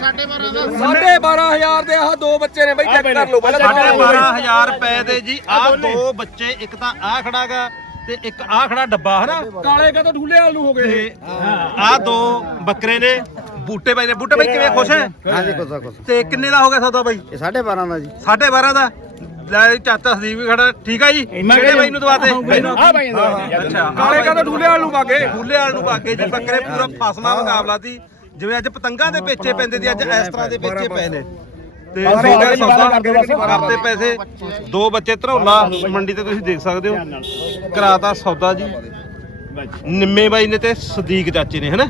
ਸਾਡੇ 12 ਦਾ। ਸਾਢੇ 12000 ਦੇ ਆਹ ਦੋ ਬੱਚੇ ਨੇ ਬਈ ਚੈੱਕ ਕਰ ਲਓ ਪਹਿਲਾਂ ਸਾਢੇ check ਬਾਰਾਂ ਹਜ਼ਾਰ ਰੁਪਏ ਦੇ ਜੀ ਆਹ ਦੋ ਬੱਚੇ ਇੱਕ ਤਾਂ ਆਹ ਖੜਾਗਾ ਤੇ ਇੱਕ ਆਹ ਖੜਾ ਡੱਬਾ ਹਨਾ? ਕਾਲੇ ਕਾ ਤਾਂ ਢੂਲੇ ਵਾਲ ਨੂੰ ਹੋ ਗਏ। ਤੇ ਆਹ ਦੋ ਬੱਕਰੇ ਨੇ ਬੂਟੇ ਬਾਈ ਨੇ। ਬੂਟੇ ਬਾਈ ਕਿਵੇਂ ਖੁਸ਼ ਹੈ? ਹਾਂਜੀ ਕੁਛ ਕੁਛ ਤੇ ਕਿੰਨੇ ਦਾ ਹੋ ਗਿਆ ਸੌਦਾ ਬਾਈ? ਇਹ 12.5 ਦਾ ਜੀ। ਸਾਢੇ 12 ਦਾ? ਲੈ ਚਾਚਾ ਸਦੀਪ ਵੀ ਖੜਾ। ਠੀਕ ਆ ਜੀ? ਕਿਹੜੇ ਬਾਈ ਨੂੰ ਦਵਾਤੇ ਆ ਬਾਈ ਦਾ। ਅੱਛਾ ਕਾਲੇ ਕਾ ਤਾਂ ਢੂਲੇ ਵਾਲ ਨੂੰ ਵਾਗੇ ਫੁੱਲੇ ਵਾਲ ਨੂੰ ਬਾਗੇ ਜੀ ਬੱਕਰੇ ਪੂਰਾ ਫਸਮਾ ਮੁਕਾਬਲਾ ਸੀ। ਜਿਵੇਂ ਅੱਜ ਪਤੰਗਾਂ ਦੇ ਪੇਚੇ ਪੈਂਦੇ ਸੀ ਅੱਜ ਇਸ ਤਰ੍ਹਾਂ ਦੇ ਪੇਚੇ ਪਏ ਨੇ। ਤੇ ਬਸ ਸੌਦਾ ਕਰ ਦਿਓ ਬਸ। ਕਰਤੇ ਪੈਸੇ ਦੋ ਬੱਚੇ ਧਰੌਲਾ ਮੰਡੀ ਤੇ ਤੁਸੀਂ ਦੇਖ ਸਕਦੇ ਹੋ। ਕਰਾਤਾ ਸੌਦਾ ਜੀ। ਨਿੰਮੇ ਬਾਈ ਨੇ ਤੇ ਸਦੀਕ ਚਾਚੇ ਨੇ ਹਨਾ?